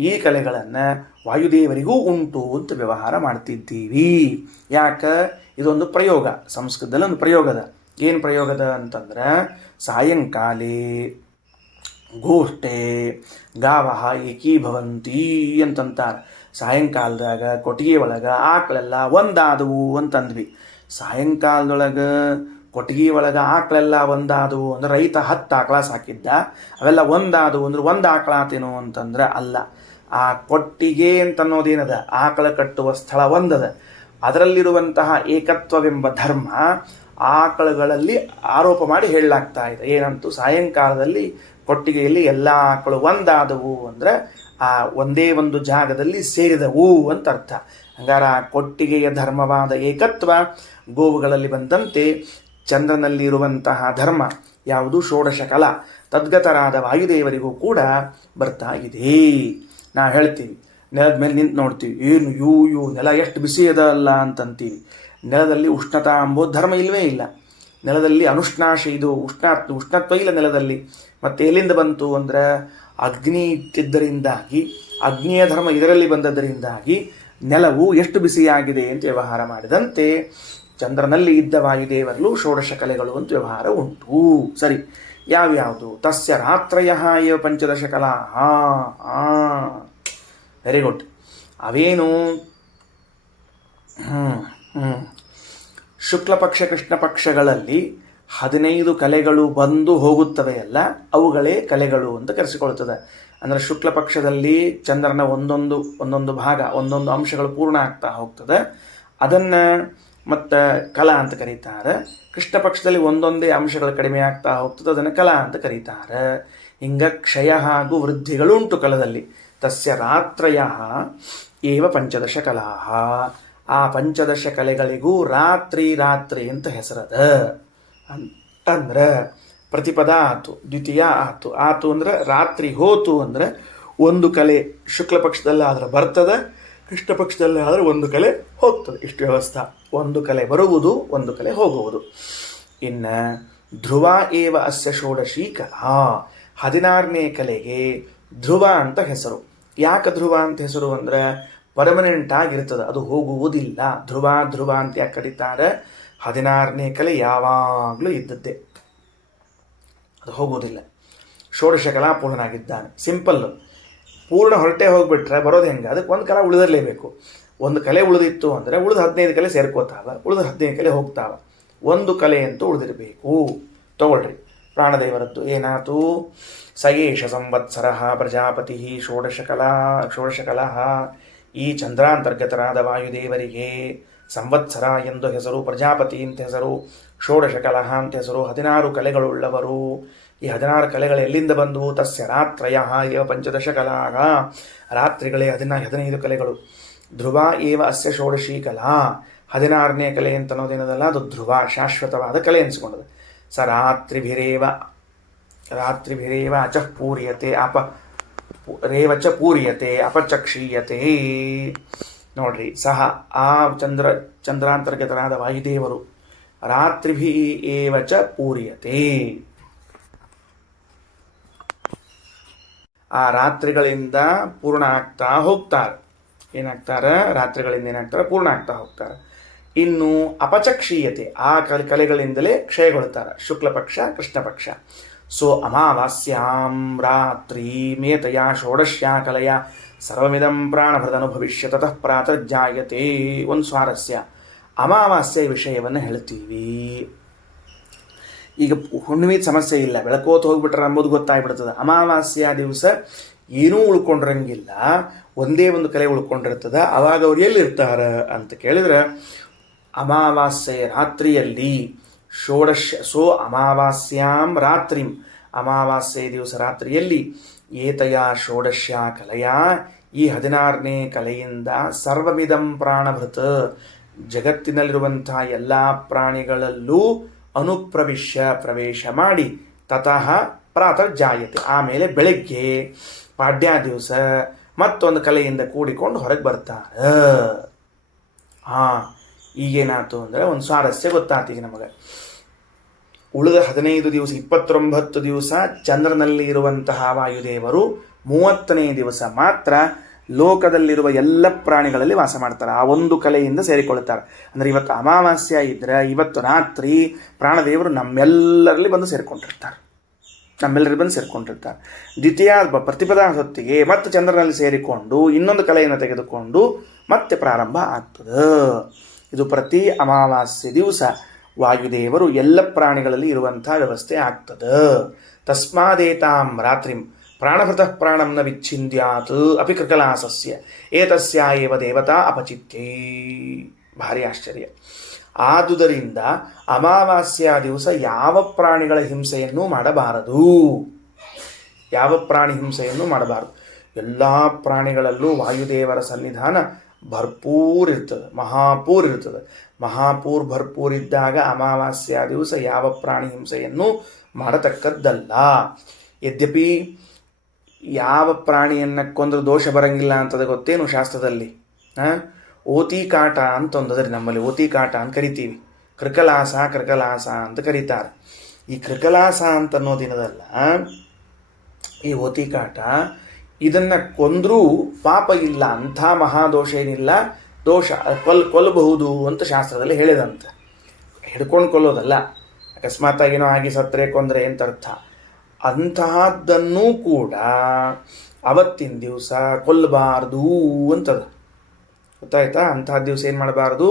ಈ ಕಲೆಗಳನ್ನು ವಾಯುದೇವರಿಗೂ ಉಂಟು ಅಂತ ವ್ಯವಹಾರ ಮಾಡ್ತಿದ್ದೀವಿ. ಯಾಕೆ? ಇದೊಂದು ಪ್ರಯೋಗ. ಸಂಸ್ಕೃತದಲ್ಲಿ ಒಂದು ಪ್ರಯೋಗದ. ಏನು ಪ್ರಯೋಗದ ಅಂತಂದ್ರೆ ಸಾಯಂಕಾಲೇ ಗೋಷ್ಠೆ ಗಾವಹ ಏಕೀಭವಂತಿ ಅಂತಂತಾರೆ. ಸಾಯಂಕಾಲದಾಗ ಕೊಟ್ಟಿಗೆ ಒಳಗೆ ಆಕಳೆಲ್ಲ ಒಂದಾದವು ಅಂತಂದ್ವಿ. ಸಾಯಂಕಾಲದೊಳಗೆ ಕೊಟ್ಟಿಗೆ ಒಳಗೆ ಆಕಳೆಲ್ಲ ಒಂದಾದವು ಅಂದ್ರೆ ರೈತ 10 ಆಕಳ ಸಾಕಿದ್ದ, ಅವೆಲ್ಲ ಒಂದಾದವು ಅಂದ್ರೆ ಒಂದು ಆಕಳ ಆತೇನೋ ಅಂತಂದ್ರೆ ಅಲ್ಲ. ಆ ಕೊಟ್ಟಿಗೆ ಅಂತನ್ನೋದೇನದ? ಆಕಳ ಕಟ್ಟುವ ಸ್ಥಳ ಒಂದದ. ಅದರಲ್ಲಿರುವಂತಹ ಏಕತ್ವವೆಂಬ ಧರ್ಮ ಆಕಳುಗಳಲ್ಲಿ ಆರೋಪ ಮಾಡಿ ಹೇಳಲಾಗ್ತಾ ಇದೆ. ಏನಂತೂ ಸಾಯಂಕಾಲದಲ್ಲಿ ಕೊಟ್ಟಿಗೆಯಲ್ಲಿ ಎಲ್ಲ ಆಕಳು ಒಂದಾದವು ಅಂದ್ರೆ ಆ ಒಂದೇ ಒಂದು ಜಾಗದಲ್ಲಿ ಸೇರಿದವು ಅಂತ ಅರ್ಥ. ಹಂಗಾರ ಆ ಕೊಟ್ಟಿಗೆಯ ಧರ್ಮವಾದ ಏಕತ್ವ ಗೋವುಗಳಲ್ಲಿ ಬಂದಂತೆ ಚಂದ್ರನಲ್ಲಿ ಇರುವಂತಹ ಧರ್ಮ ಯಾವುದು? ಷೋಡಶ ಕಲ ತದ್ಗತರಾದ ವಾಯುದೇವರಿಗೂ ಕೂಡ ಬರ್ತಾ ಇದೆ. ನಾವು ಹೇಳ್ತೀವಿ, ನೆಲದ ಮೇಲೆ ನಿಂತು ನೋಡ್ತೀವಿ, ಏನು ಯೂ ನೆಲ ಎಷ್ಟು ಬಿಸಿ ಅದ ಅಲ್ಲ ಅಂತಂತೀವಿ. ನೆಲದಲ್ಲಿ ಉಷ್ಣತಾ ಎಂಬುದು ಧರ್ಮ ಇಲ್ಲವೇ ಇಲ್ಲ. ನೆಲದಲ್ಲಿ ಅನುಷ್ಣಾಶ, ಇದು ಉಷ್ಣತ್ವ ಇಲ್ಲ ನೆಲದಲ್ಲಿ. ಮತ್ತೆ ಎಲ್ಲಿಂದ ಬಂತು ಅಂದ್ರೆ ಅಗ್ನಿ ಇಟ್ಟಿದ್ದರಿಂದಾಗಿ, ಅಗ್ನಿಯ ಧರ್ಮ ಇದರಲ್ಲಿ ಬಂದದ್ದರಿಂದಾಗಿ ನೆಲವು ಎಷ್ಟು ಬಿಸಿಯಾಗಿದೆ ಅಂತ ವ್ಯವಹಾರ ಮಾಡಿದಂತೆ ಚಂದ್ರನಲ್ಲಿ ಇದ್ದ ವಾಯುದೇವರಲ್ಲೂ ಷೋಡಶ ಕಲೆಗಳು ಅಂತ ವ್ಯವಹಾರ ಉಂಟು. ಸರಿ, ಯಾವ್ಯಾವುದು? ತಸ್ಯ ರಾತ್ರಯ ಏವ 15 ಕಲಾ. Very good. ಅವೇನು? ಶುಕ್ಲ ಪಕ್ಷ ಕೃಷ್ಣ ಪಕ್ಷಗಳಲ್ಲಿ 15 ಕಲೆಗಳು ಬಂದು ಹೋಗುತ್ತವೆಯಲ್ಲ, ಅವುಗಳೇ ಕಲೆಗಳು ಅಂತ ಕರೆಸಿಕೊಳ್ಳುತ್ತದೆ. ಅಂದರೆ ಶುಕ್ಲ ಪಕ್ಷದಲ್ಲಿ ಚಂದ್ರನ ಒಂದೊಂದು ಭಾಗ, ಒಂದೊಂದು ಅಂಶಗಳು ಪೂರ್ಣ ಆಗ್ತಾ ಹೋಗ್ತದೆ, ಅದನ್ನು ಮತ್ತು ಕಲಾ ಅಂತ ಕರೀತಾರೆ. ಕೃಷ್ಣ ಪಕ್ಷದಲ್ಲಿ ಒಂದೊಂದೇ ಅಂಶಗಳು ಕಡಿಮೆ ಆಗ್ತಾ ಹೋಗ್ತದೆ, ಅದನ್ನು ಕಲಾ ಅಂತ ಕರೀತಾರೆ. ಹಿಂಗ ಕ್ಷಯ ಹಾಗೂ ವೃದ್ಧಿಗಳು ಉಂಟು ಕಲದಲ್ಲಿ. ತಸ್ಯ ರಾತ್ರಯ ಏವ 15 ಕಲಾ. ಆ 15 ಕಲೆಗಳಿಗೂ ರಾತ್ರಿ ರಾತ್ರಿ ಅಂತ ಹೆಸರದ. ಅಂದ್ರೆ ಪ್ರತಿಪದ ಆತು, ದ್ವಿತೀಯ ಆತು ಅಂದ್ರೆ ರಾತ್ರಿ ಹೋತು ಅಂದ್ರೆ ಒಂದು ಕಲೆ ಶುಕ್ಲ ಪಕ್ಷದಲ್ಲಿ ಆದ್ರೆ ಬರ್ತದೆ, ಕೃಷ್ಣ ಪಕ್ಷದಲ್ಲಿ ಆದ್ರೆ ಒಂದು ಕಲೆ ಹೋಗ್ತದೆ. ಇಷ್ಟು ವ್ಯವಸ್ಥೆ. ಒಂದು ಕಲೆ ಬರುವುದು, ಒಂದು ಕಲೆ ಹೋಗುವುದು. ಇನ್ನು ಧ್ರುವ ಏವ ಅಸ್ಯ ಷೋಡಶಿ ಕಲಾ. 16ನೇ ಕಲೆಗೆ ಧ್ರುವ ಅಂತ ಹೆಸರು. ಯಾಕೆ ಧ್ರುವ ಅಂತ ಹೆಸರು ಅಂದ್ರೆ ಪರ್ಮನೆಂಟ್ ಆಗಿರ್ತದೆ, ಅದು ಹೋಗುವುದಿಲ್ಲ. ಧ್ರುವ ಅಂತ ಯಾಕೆ ಕರೀತಾರೆ? 16ನೇ ಕಲೆ ಯಾವಾಗಲೂ ಇದ್ದದ್ದೇ, ಅದು ಹೋಗುವುದಿಲ್ಲ. ಷೋಡಶ ಕಲಾ ಪೂರ್ಣನಾಗಿದ್ದಾನೆ. ಸಿಂಪಲ್ಲು. ಪೂರ್ಣ ಹೊರಟೆ ಹೋಗ್ಬಿಟ್ರೆ ಬರೋದು ಹೆಂಗೆ? ಅದಕ್ಕೆ ಒಂದು ಕಲಾ ಉಳಿದಿರಲೇಬೇಕು. ಒಂದು ಕಲೆ ಉಳಿದಿತ್ತು ಅಂದರೆ ಉಳಿದ 15 ಕಲೆ ಸೇರ್ಕೋತಾವ, ಉಳಿದ 15 ಕಲೆ ಹೋಗ್ತಾವ. ಒಂದು ಕಲೆ ಅಂತೂ ಉಳಿದಿರಬೇಕು. ತಗೊಳ್ರಿ, ಪ್ರಾಣದೇವರದ್ದು ಏನಾತು? ಸಯೇಷ ಸಂವತ್ಸರ ಪ್ರಜಾಪತಿ ಷೋಡಶ ಕಲಾ. ಈ ಚಂದ್ರಾಂತರ್ಗತರಾದ ವಾಯುದೇವರಿಗೆ ಸಂವತ್ಸರ ಎಂದು ಹೆಸರು, ಪ್ರಜಾಪತಿ ಅಂತ ಹೆಸರು, ಷೋಡಶ ಕಲಹ ಅಂತ ಹೆಸರು, 16 ಕಲೆಗಳುಳ್ಳವರು. ಈ 16 ಕಲೆಗಳು ಎಲ್ಲಿಂದ ಬಂದವು? ತಸ್ಯ ರಾತ್ರಯ ಏವ ಪಂಚದಶ ಕಲಾಗ, ರಾತ್ರಿಗಳೇ 15 ಕಲೆಗಳು. ಧ್ರುವ ಏವ ಅಸ್ಯ ಷೋಡಶಿ ಕಲಾ, 16ನೇ ಕಲೆ ಅಂತ ಅನ್ನೋದೇನದಲ್ಲ, ಅದು ಧ್ರುವ, ಶಾಶ್ವತವಾದ ಕಲೆ ಅನಿಸ್ಕೊಂಡದು. ಸ ರಾತ್ರಿಭಿರೇವ ಅಚಃ ಪೂರ್ಯತೆ ರೇವಚ ಪೂರ್ಯತೆ ಅಪಚಕ್ಷೀಯತೆ. ನೋಡ್ರಿ, ಸಹ ಆ ಚಂದ್ರಾಂತರ್ಗತರಾದ ವಾಯುದೇವರು ರಾತ್ರಿಭಿ ಏವಚ ಪೂರ್ಯತೆ, ಆ ರಾತ್ರಿಗಳಿಂದ ಪೂರ್ಣ ಆಗ್ತಾ ಹೋಗ್ತಾರೆ. ಏನಾಗ್ತಾರೆ? ರಾತ್ರಿಗಳಿಂದ ಏನಾಗ್ತಾರೆ? ಪೂರ್ಣ ಆಗ್ತಾ ಹೋಗ್ತಾರೆ. ಇನ್ನು ಅಪಚಕ್ಷೀಯತೆ, ಆ ಕಲೆಗಳಿಂದಲೇ ಕ್ಷಯಗೊಳ್ತಾರೆ. ಶುಕ್ಲಪಕ್ಷ, ಕೃಷ್ಣಪಕ್ಷ. ಸೊ ಅಮಾವಾಸ್ಯಾಂ ರಾತ್ರಿ ಮೇತಯ ಷೋಡಶ್ಯಾ ಕಲೆಯ ಸರ್ವಮಿದಂ ಪ್ರಾಣಭೃತನು ಭವಿಷ್ಯ ತತಃ ಪ್ರಾತರ್ಜಾಯತೆ. ಒಂದು ಸ್ವಾರಸ್ಯ, ಅಮಾವಾಸ್ಯೆ ವಿಷಯವನ್ನು ಹೇಳ್ತೀವಿ. ಈಗ ಹುಣ್ಣಿಮೆ ಸಮಸ್ಯೆ ಇಲ್ಲ, ಬೆಳಕೋತ ಹೋಗ್ಬಿಟ್ರೆ ಅಂಬೋದು ಗೊತ್ತಾಗ್ಬಿಡ್ತದೆ. ಅಮಾವಾಸ್ಯ ದಿವಸ ಏನೂ ಉಳ್ಕೊಂಡಿರಂಗಿಲ್ಲ, ಒಂದೇ ಒಂದು ಕಲೆ ಉಳ್ಕೊಂಡಿರ್ತದೆ. ಅವಾಗ ಅವ್ರು ಎಲ್ಲಿರ್ತಾರೆ ಅಂತ ಕೇಳಿದ್ರೆ, ಅಮಾವಾಸ್ಯೆ ರಾತ್ರಿಯಲ್ಲಿ ಸೋ ಅಮಾವಾಸ್ಯಾಂ ರಾತ್ರಿಂ, ಅಮಾವಾಸ್ಯೆ ದಿವಸ ರಾತ್ರಿಯಲ್ಲಿ ಏತಯ ಷೋಡಶ್ಯ ಕಲೆಯ, ಈ 16ನೇ ಕಲೆಯಿಂದ ಸರ್ವಮಿದಂ ಪ್ರಾಣಭೃತ, ಜಗತ್ತಿನಲ್ಲಿರುವಂತಹ ಎಲ್ಲ ಪ್ರಾಣಿಗಳಲ್ಲೂ ಪ್ರವೇಶ ಮಾಡಿ, ತತಃ ಪ್ರಾತರ್ಜಾಯತೆ, ಆಮೇಲೆ ಬೆಳಗ್ಗೆ ಪಾಡ್ಯ ದಿವಸ ಮತ್ತೊಂದು ಕಲೆಯಿಂದ ಕೂಡಿಕೊಂಡು ಹೊರಗೆ ಬರ್ತಾರೆ. ಈಗೇನಾಯ್ತು ಅಂದರೆ ಒಂದು ಸ್ವಾರಸ್ಯ ಗೊತ್ತಾಗ್ತೀವಿ ನಮಗೆ. ಉಳಿದ 15 ದಿವಸ 29 ದಿವಸ ಚಂದ್ರನಲ್ಲಿ ಇರುವಂತಹ ವಾಯುದೇವರು 30ನೇ ದಿವಸ ಮಾತ್ರ ಲೋಕದಲ್ಲಿರುವ ಎಲ್ಲ ಪ್ರಾಣಿಗಳಲ್ಲಿ ವಾಸ ಮಾಡ್ತಾರೆ. ಆ ಒಂದು ಕಲೆಯಿಂದ ಸೇರಿಕೊಳ್ತಾರೆ. ಅಂದರೆ ಇವತ್ತು ಅಮಾವಾಸ್ಯ ಇದ್ದರೆ ಇವತ್ತು ರಾತ್ರಿ ಪ್ರಾಣದೇವರು ನಮ್ಮೆಲ್ಲರಲ್ಲಿ ಬಂದು ಸೇರಿಕೊಂಡಿರ್ತಾರೆ. ದ್ವಿತೀಯ ಪ್ರತಿಪದಾ ಹೊತ್ತಿಗೆ ಮತ್ತೆ ಚಂದ್ರನಲ್ಲಿ ಸೇರಿಕೊಂಡು ಇನ್ನೊಂದು ಕಲೆಯನ್ನು ತೆಗೆದುಕೊಂಡು ಮತ್ತೆ ಪ್ರಾರಂಭ ಆಗ್ತದೆ. ಇದು ಪ್ರತಿ ಅಮಾವಾಸ್ಯೆ ದಿವಸ ವಾಯುದೇವರು ಎಲ್ಲ ಪ್ರಾಣಿಗಳಲ್ಲಿ ಇರುವಂಥ ವ್ಯವಸ್ಥೆ ಆಗ್ತದೆ. ತಸ್ಮಾದೇತಾಂ ರಾತ್ರಿಂ ಪ್ರಾಣಭೃತಃ ಪ್ರಾಣಂ ನ ವಿಚ್ಛಿಂದ್ಯಾತ್ ಅಪಿ ಕೃಕಲಾಸಸ್ಯ ಏತಸ್ಯ ಏವ ದೇವತಾ ಅಪಚಿತ್ಯೈ. ಭಾರಿ ಆಶ್ಚರ್ಯ. ಆದುದರಿಂದ ಅಮಾವಾಸ್ಯ ದಿವಸ ಯಾವ ಪ್ರಾಣಿಗಳ ಹಿಂಸೆಯನ್ನು ಮಾಡಬಾರದು, ಯಾವ ಪ್ರಾಣಿ ಹಿಂಸೆಯನ್ನು ಮಾಡಬಾರದು. ಎಲ್ಲ ಪ್ರಾಣಿಗಳಲ್ಲೂ ವಾಯುದೇವರ ಸನ್ನಿಧಾನ ಭರ್ಪೂರ್ ಇರ್ತದೆ, ಮಹಾಪೂರ್ ಇರ್ತದೆ. ಮಹಾಪೂರ್ ಭರ್ಪೂರ್ ಇದ್ದಾಗ ಅಮಾವಾಸ್ಯ ದಿವಸ ಯಾವ ಪ್ರಾಣಿ ಹಿಂಸೆಯನ್ನು ಮಾಡತಕ್ಕದ್ದಲ್ಲ. ಯದ್ಯಪಿ ಯಾವ ಪ್ರಾಣಿಯನ್ನು ಕೊಂದ್ರೆ ದೋಷ ಬರಂಗಿಲ್ಲ ಅಂತದ ಗೊತ್ತೇನು ಶಾಸ್ತ್ರದಲ್ಲಿ? ಓತಿಕಾಟ ಅಂತ ಒಂದದ್ರಿ, ನಮ್ಮಲ್ಲಿ ಓತಿಕಾಟ ಅಂತ ಕರಿತೀವಿ. ಕೃಕಲಾಸ ಅಂತ ಕರೀತಾರೆ. ಈ ಕೃಕಲಾಸ ಅಂತ ಅನ್ನೋದಿನದಲ್ಲ, ಈ ಓತಿಕಾಟ, ಇದನ್ನು ಕೊಂದ್ರೂ ಪಾಪ ಇಲ್ಲ, ಅಂಥ ಮಹಾದೋಷ ಏನಿಲ್ಲ, ದೋಷ ಕೊಲ್ಲಬಹುದು ಅಂತ ಶಾಸ್ತ್ರದಲ್ಲಿ ಹೇಳಿದಂತೆ. ಹಿಡ್ಕೊಂಡು ಕೊಲ್ಲೋದಲ್ಲ, ಅಕಸ್ಮಾತ್ತಾಗೇನೋ ಆಗಿ ಸತ್ತರೆ ಕೊಂದರೆ ಅಂತ ಅರ್ಥ. ಅಂತಹದ್ದನ್ನೂ ಕೂಡ ಅವತ್ತಿನ ದಿವಸ ಕೊಲ್ಲಬಾರ್ದು ಅಂತದ, ಗೊತ್ತಾಯ್ತಾ? ಅಂತಹ ದಿವಸ ಏನು ಮಾಡಬಾರ್ದು?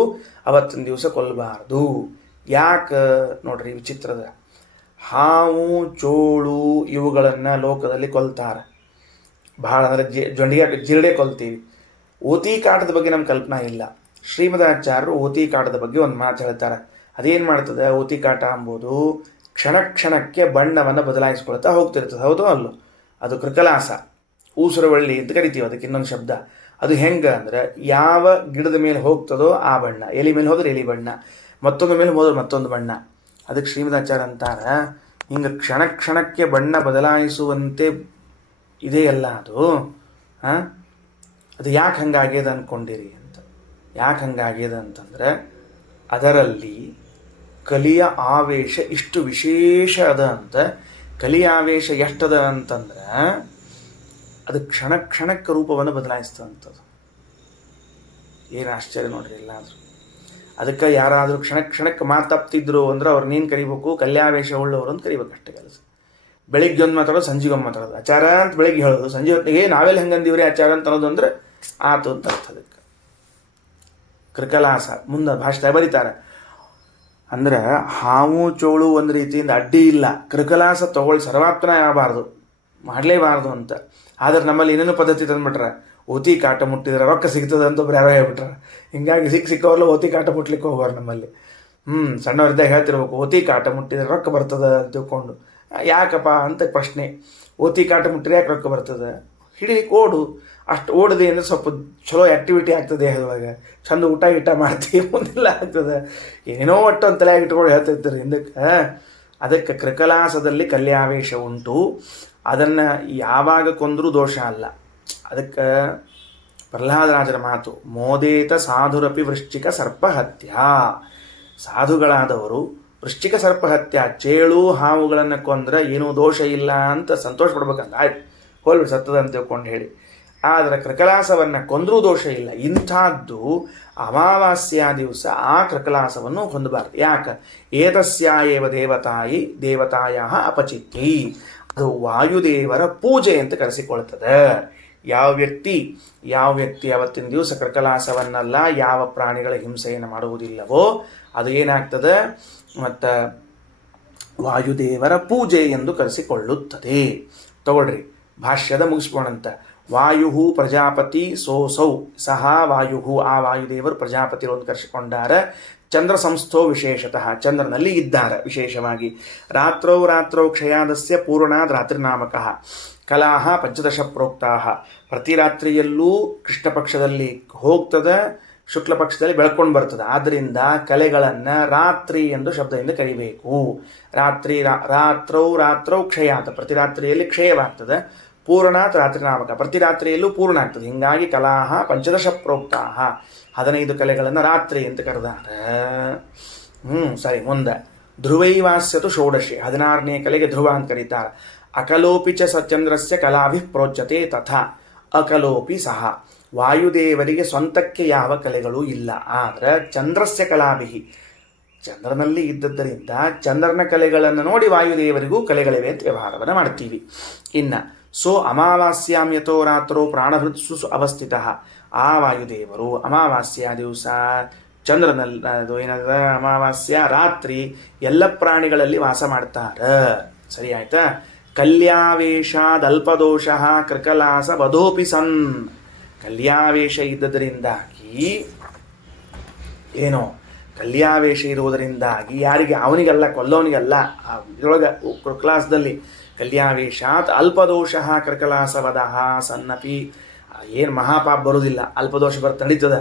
ಅವತ್ತಿನ ದಿವಸ ಕೊಲ್ಲಬಾರ್ದು. ಯಾಕೆ ನೋಡ್ರಿ, ವಿಚಿತ್ರದ. ಹಾವು, ಚೋಳು ಇವುಗಳನ್ನು ಲೋಕದಲ್ಲಿ ಕೊಲ್ತಾರೆ ಭಾಳ. ಅಂದರೆ ಜಿರಡೆ ಕೊಲ್ತೀವಿ. ಓತಿ ಕಾಟದ ಬಗ್ಗೆ ನಮ್ಮ ಕಲ್ಪನಾ ಇಲ್ಲ. ಶ್ರೀಮದಾಚಾರ್ಯರು ಓತಿ ಕಾಟದ ಬಗ್ಗೆ ಒಂದು ಮಾತು ಹೇಳ್ತಾರೆ. ಅದೇನು ಮಾಡ್ತದೆ? ಓತಿ ಕಾಟ ಎಂಬುದು ಕ್ಷಣ ಕ್ಷಣಕ್ಕೆ ಬಣ್ಣವನ್ನು ಬದಲಾಯಿಸ್ಕೊಳ್ತಾ ಹೋಗ್ತಿರ್ತದೆ. ಹೌದು ಅಲ್ಲೋ? ಅದು ಕೃಕಲಾಸ, ಊಸುರವಳ್ಳಿ ಅಂತ ಕರಿತೀವಿ. ಅದಕ್ಕೆ ಇನ್ನೊಂದು ಶಬ್ದ. ಅದು ಹೆಂಗೆ ಅಂದರೆ, ಯಾವ ಗಿಡದ ಮೇಲೆ ಹೋಗ್ತದೋ ಆ ಬಣ್ಣ, ಎಲೆ ಮೇಲೆ ಹೋದ್ರೆ ಎಲೆ ಬಣ್ಣ, ಮತ್ತೊಂದು ಮೇಲೆ ಹೋದ್ರೆ ಮತ್ತೊಂದು ಬಣ್ಣ. ಅದಕ್ಕೆ ಶ್ರೀಮದಾಚಾರ್ಯ ಅಂತಾರೆ, ಹಿಂಗೆ ಕ್ಷಣ ಕ್ಷಣಕ್ಕೆ ಬಣ್ಣ ಬದಲಾಯಿಸುವಂತೆ ಇದೆಯಲ್ಲ ಅದು. ಅದು ಯಾಕೆ ಹಂಗಾಗ್ಯದ ಅಂದ್ಕೊಂಡಿರಿ ಅಂತ. ಯಾಕೆ ಹಂಗಾಗ್ಯದ ಅಂತಂದರೆ, ಅದರಲ್ಲಿ ಕಲಿಯ ಆವೇಶ ಇಷ್ಟು ವಿಶೇಷ ಅದ ಅಂತ. ಕಲಿಯ ಆವೇಶ ಎಷ್ಟದ ಅಂತಂದ್ರೆ, ಅದು ಕ್ಷಣ ಕ್ಷಣಕ್ಕೆ ರೂಪವನ್ನು ಬದಲಾಯಿಸ್ತದಂಥದ್ದು. ಏನು ಆಶ್ಚರ್ಯ ನೋಡ್ರಿ ಎಲ್ಲಾದರೂ. ಅದಕ್ಕೆ ಯಾರಾದರೂ ಕ್ಷಣ ಕ್ಷಣಕ್ಕೆ ಮಾತಾಡ್ತಿದ್ರು ಅಂದ್ರೆ ಅವ್ರನ್ನೇನು ಕರಿಬೇಕು? ಕಲ್ಯಾವೇಶ ಉಳ್ಳವರು ಅಂತ ಕರಿಬೇಕು. ಅಷ್ಟೇ ಕೆಲಸ. ಬೆಳಿಗ್ಗೆ ಒಂದು ಮಾತಾಡೋದು, ಸಂಜೆಗೆ ಒಂದು ಮಾತಾಡೋದು. ಆಚಾರ ಅಂತ ಬೆಳಿಗ್ಗೆ ಹೇಳೋದು, ಸಂಜೆ ಹೊತ್ತಿಗೆ ನಾವೆಲ್ಲ ಹೆಂಗಂದಿವ್ರಿ ಆಚಾರ ಅಂತ ಅನ್ನೋದು ಅಂದರೆ ಆತು ಅಂತ ಅರ್ಥ. ಅದಕ್ಕೆ ಕೃಕಲಾಸ ಮುಂದೆ ಭಾಷೆ ಬರೀತಾರೆ. ಅಂದ್ರೆ ಹಾವು ಚೋಳು ಒಂದು ರೀತಿಯಿಂದ ಅಡ್ಡಿ ಇಲ್ಲ, ಕೃಕಲಾಸ ತಗೊಳ್ಳಿ ಸರ್ವಾತ್ಮನ ಆಗಬಾರ್ದು, ಮಾಡಲೇಬಾರ್ದು ಅಂತ. ಆದರೆ ನಮ್ಮಲ್ಲಿ ಏನೇನು ಪದ್ಧತಿ ತಂದ್ಬಿಟ್ರೆ, ಓತಿ ಕಾಟ ಮುಟ್ಟಿದ್ರೆ ರೊಕ್ಕ ಸಿಗ್ತದೆ ಅಂತ ಒಬ್ರು ಯಾರೋ ಹೇಳ್ಬಿಟ್ರ. ಹಿಂಗಾಗಿ ಸಿಕ್ಕವ್ರಲ್ಲ ಓತಿ ಕಾಟ ಮುಟ್ಲಿಕ್ಕೆ ಹೋಗೋರು ನಮ್ಮಲ್ಲಿ. ಸಣ್ಣವರಿದ್ದಾಗ ಹೇಳ್ತಿರ್ಬೇಕು, ಓತಿ ಕಾಟ ಮುಟ್ಟಿದ್ರೆ ರೊಕ್ಕ ಬರ್ತದೆ ಅಂತ ತಿಳ್ಕೊಂಡು. ಯಾಕಪ್ಪ ಅಂತ ಪ್ರಶ್ನೆ. ಓತಿ ಕಾಟ ಮುಟ್ಟಿದ್ರೆ ಯಾಕೆ ರೊಕ್ಕ ಬರ್ತದೆ? ಹಿಡಿಲಿಕ್ಕೆ ಓಡು. ಅಷ್ಟು ಓಡಿದೆ ಅಂದರೆ ಸ್ವಲ್ಪ ಚಲೋ ಆ್ಯಕ್ಟಿವಿಟಿ ಆಗ್ತದೆ ದೇಹದೊಳಗೆ, ಚಂದ ಊಟ ಗೀಟ ಮಾಡ್ತೀವಿ, ಮುಂದೆಲ್ಲ ಆಗ್ತದೆ. ಏನೇನೋ ಒಟ್ಟು ಅಂತ ತಲೆಯಾಗಿ ಇಟ್ಕೊಂಡು ಹೇಳ್ತಿರ್ತಾರೆ ಹಿಂದಕ್ಕೆ. ಅದಕ್ಕೆ ಕೃಕಲಾಸದಲ್ಲಿ ಕಲ್ಯಾವೇಶ ಉಂಟು. ಅದನ್ನು ಯಾವಾಗ ಕೊಂದರೂ ದೋಷ ಅಲ್ಲ. ಅದಕ್ಕೆ ಪ್ರಹ್ಲಾದರಾಜರ ಮಾತು, ಮೋದೇತ ಸಾಧುರಪಿ ವೃಶ್ಚಿಕ ಸರ್ಪಹತ್ಯ. ಸಾಧುಗಳಾದವರು ವೃಶ್ಚಿಕ ಸರ್ಪಹತ್ಯ, ಚೇಳು ಹಾವುಗಳನ್ನು ಕೊಂದ್ರೆ ಏನೂ ದೋಷ ಇಲ್ಲ ಅಂತ ಸಂತೋಷ ಪಡ್ಬೇಕಂತ. ಆಯ್ತು ಹೋಲ್ಬಿಟ್ಟು ಸತ್ತದ ಅಂತ ತಿಳ್ಕೊಂಡು ಹೇಳಿ. ಆದರೆ ಕೃಕಲಾಸವನ್ನು ಕೊಂದರೂ ದೋಷ ಇಲ್ಲ. ಇಂಥದ್ದು ಅಮಾವಾಸ್ಯ ದಿವಸ ಆ ಕೃಕಲಾಸವನ್ನು ಹೊಂದಬಾರ್ದು. ಯಾಕೆ? ಏತಸ್ಯಾಯೇವ ದೇವತಾಯ ಅಪಚಿತ್ತಿ. ಅದು ವಾಯುದೇವರ ಪೂಜೆ ಅಂತ ಕರೆಸಿಕೊಳ್ತದೆ. ಯಾವ ವ್ಯಕ್ತಿ ಅವತ್ತಿನ ದಿವಸ ಕೃಕಲಾಸವನ್ನೆಲ್ಲ ಯಾವ ಪ್ರಾಣಿಗಳ ಹಿಂಸೆಯನ್ನು ಮಾಡುವುದಿಲ್ಲವೋ ಅದು ಏನಾಗ್ತದೆ? ಮತ್ತು ವಾಯುದೇವರ ಪೂಜೆ ಎಂದು ಕರೆಸಿಕೊಳ್ಳುತ್ತದೆ. ತಗೊಳ್ರಿ, ಭಾಷ್ಯದ ಮುಗಿಸ್ಬೋಣಂತ. ವಾಯು ಪ್ರಜಾಪತಿ ಸೋಸೌ ಸಹ ವಾಯು, ಆ ವಾಯುದೇವರು ಪ್ರಜಾಪತಿಗಳನ್ನು ಕರೆಸಿಕೊಂಡಾರ. ಚಂದ್ರ ಸಂಸ್ಥೋ ವಿಶೇಷತಃ, ಚಂದ್ರನಲ್ಲಿ ಇದ್ದಾರೆ ವಿಶೇಷವಾಗಿ. ರಾತ್ರೌ ಕ್ಷಯಾದಸ್ಯ ಪೂರ್ಣಾದ್ ರಾತ್ರಿನಾಮಕಃ ಕಲಾಹ ಪಂಚದಶ ಪ್ರೋಕ್ತಾಹ. ಪ್ರತಿ ರಾತ್ರಿಯಲ್ಲೂ ಕೃಷ್ಣ ಪಕ್ಷದಲ್ಲಿ ಹೋಗ್ತದೆ, ಶುಕ್ಲ ಪಕ್ಷದಲ್ಲಿ ಬೆಳ್ಕೊಂಡು ಬರ್ತದೆ. ಆದ್ದರಿಂದ ಕಲೆಗಳನ್ನು ರಾತ್ರಿ ಎಂದು ಶಬ್ದದಿಂದ ಕರಿಬೇಕು. ರಾತ್ರೌ ಕ್ಷಯಾತ, ಪ್ರತಿ ರಾತ್ರಿಯಲ್ಲಿ ಕ್ಷಯವಾಗ್ತದೆ. ಪೂರ್ಣಾತ್ ರಾತ್ರಿನಾಮಕ, ಪ್ರತಿ ರಾತ್ರಿಯಲ್ಲೂ ಪೂರ್ಣ ಆಗ್ತದೆ. ಹೀಗಾಗಿ ಕಲಾಹ ಪಂಚದಶ ಪ್ರೋಕ್ತಾಹ, 15 ಕಲೆಗಳನ್ನು ರಾತ್ರಿ ಅಂತ ಕರೆದಾರೆ. ಸರಿ, ಮುಂದೆ ಧ್ರುವೈವಾಸ್ಯತು ಷೋಡಶಿ, 16ನೇ ಕಲೆಗೆ ಧ್ರುವ ಅಂತ ಕರೀತಾರೆ. ಅಕಲೋಪಿ ಚ ಸಚಂದ್ರಸ್ಯ ಕಲಾಭಿ ಪ್ರೋಚ್ಯತೆ ತಥಾ. ಅಕಲೋಪಿ ಸಹ, ವಾಯುದೇವರಿಗೆ ಸ್ವಂತಕ್ಕೆ ಯಾವ ಕಲೆಗಳೂ ಇಲ್ಲ. ಆದರೆ ಚಂದ್ರಸ್ಯ ಕಲಾಭಿ, ಚಂದ್ರನಲ್ಲಿ ಇದ್ದದ್ದರಿಂದ ಚಂದ್ರನ ಕಲೆಗಳನ್ನು ನೋಡಿ ವಾಯುದೇವರಿಗೂ ಕಲೆಗಳಿವೆ ಅಂತ ವ್ಯವಹಾರವನ್ನು ಮಾಡ್ತೀವಿ. ಇನ್ನು ಅಮಾವಾಸ್ಯಾಂ ಯಥೋ ರಾತ್ರೋ ಪ್ರಾಣಭೃತ್ಸು ಅವಸ್ಥಿತ. ಆ ವಾಯುದೇವರು ಅಮಾವಾಸ್ಯ ದಿವಸ ಚಂದ್ರನಲ್ಲಿ, ಅದು ಏನಾದ ಅಮಾವಾಸ್ಯ ರಾತ್ರಿ ಎಲ್ಲ ಪ್ರಾಣಿಗಳಲ್ಲಿ ವಾಸ ಮಾಡ್ತಾರೆ. ಸರಿ ಆಯ್ತಾ? ಕಲ್ಯಾವೇಶಾದಲ್ಪದೋಷ ಕೃಕಲಾಸ ವಧೋಪಿ ಸನ್. ಕಲ್ಯಾವೇಶ ಇದ್ದದರಿಂದಾಗಿ ಏನೋ ಕಲ್ಯಾವೇಶ ಇರುವುದರಿಂದಾಗಿ ಯಾರಿಗೆ, ಅವನಿಗಲ್ಲ, ಕೊಲ್ಲೋನಿಗಲ್ಲ. ಇದರೊಳಗೆ ಕೃಕಲಾಸದಲ್ಲಿ ಕಲ್ಯಾವೇಶಾತ್ ಅಲ್ಪದೋಷ ಕೃಕಲಾಸವದ ಸನ್ನಪಿ, ಏನು ಮಹಾಪಾಪ ಬರುವುದಿಲ್ಲ, ಅಲ್ಪದೋಷ ನಡೀತದೆ.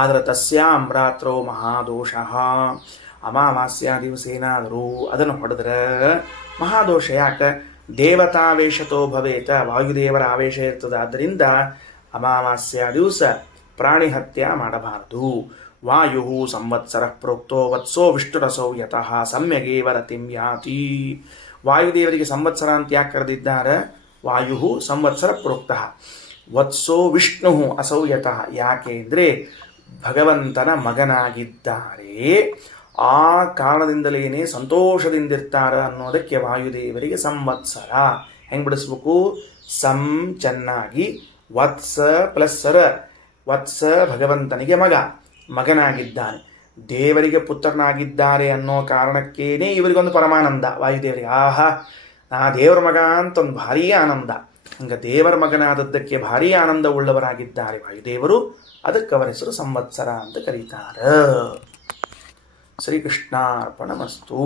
ಆದರೆ ತಸ್ಯಾಂ ರಾತ್ರೋ ಮಹಾದೋಷ. ಅಮಾವಾಸ್ಯ ದಿವಸ ಏನಾದರೂ ಅದನ್ನು ಹೊಡೆದ್ರೆ ಮಹಾದೋಷ. ಯಾಕೆ? ದೇವತಾವೇಶತೋ ಭವೇತ, ವಾಯುದೇವರ ಆವೇಶ ಇರ್ತದೆ. ಆದ್ದರಿಂದ ಅಮಾವಾಸ್ಯ ದಿವಸ ಪ್ರಾಣಿ ಹತ್ಯೆ ಮಾಡಬಾರದು. ವಾಯು ಸಂವತ್ಸರ ಪ್ರೋಕ್ತೋ ವತ್ಸೋ ವಿಷ್ಣುರಸೌ ಯತಃ ಸಮ್ಯಗೇವ ರತಿಂ ಯಾತಿ. ವಾಯುದೇವರಿಗೆ ಸಂವತ್ಸರ ಅಂತ ಯಾಕೆ ಕರೆದಿದ್ದಾರೆ? ವಾಯು ಸಂವತ್ಸರ ಪ್ರೋಕ್ತಃ, ವತ್ಸೋ ವಿಷ್ಣು ಅಸೌ ಯತಃ. ಯಾಕೆ ಅಂದರೆ ಭಗವಂತನ ಮಗನಾಗಿದ್ದಾರೆ, ಆ ಕಾರಣದಿಂದಲೇನೆ ಸಂತೋಷದಿಂದಿರ್ತಾರೆ ಅನ್ನೋದಕ್ಕೆ ವಾಯುದೇವರಿಗೆ ಸಂವತ್ಸರ. ಹೆಂಗೆ ಬಿಡಿಸ್ಬೇಕು? ಸಂ ಚೆನ್ನಾಗಿ, ವತ್ಸ ಪ್ಲಸ್ ಸರ. ವತ್ಸ ಭಗವಂತನಿಗೆ ಮಗನಾಗಿದ್ದಾನೆ, ದೇವರಿಗೆ ಪುತ್ರನಾಗಿದ್ದಾರೆ ಅನ್ನೋ ಕಾರಣಕ್ಕೇನೆ ಇವರಿಗೊಂದು ಪರಮಾನಂದ ವಾಯುದೇವರಿಗೆ. ಆಹಾ, ನಾ ದೇವರ ಮಗ ಅಂತ ಒಂದು ಭಾರೀ ಆನಂದ. ಹಂಗೆ ದೇವರ ಮಗನಾದದ್ದಕ್ಕೆ ಭಾರೀ ಆನಂದ ಉಳ್ಳವರಾಗಿದ್ದಾರೆ ವಾಯುದೇವರು. ಅದಕ್ಕೆ ಅವರ ಹೆಸರು ಸಂವತ್ಸರ ಅಂತ ಕರೀತಾರೆ. ಶ್ರೀಕೃಷ್ಣಾರ್ಪಣಮಸ್ತು.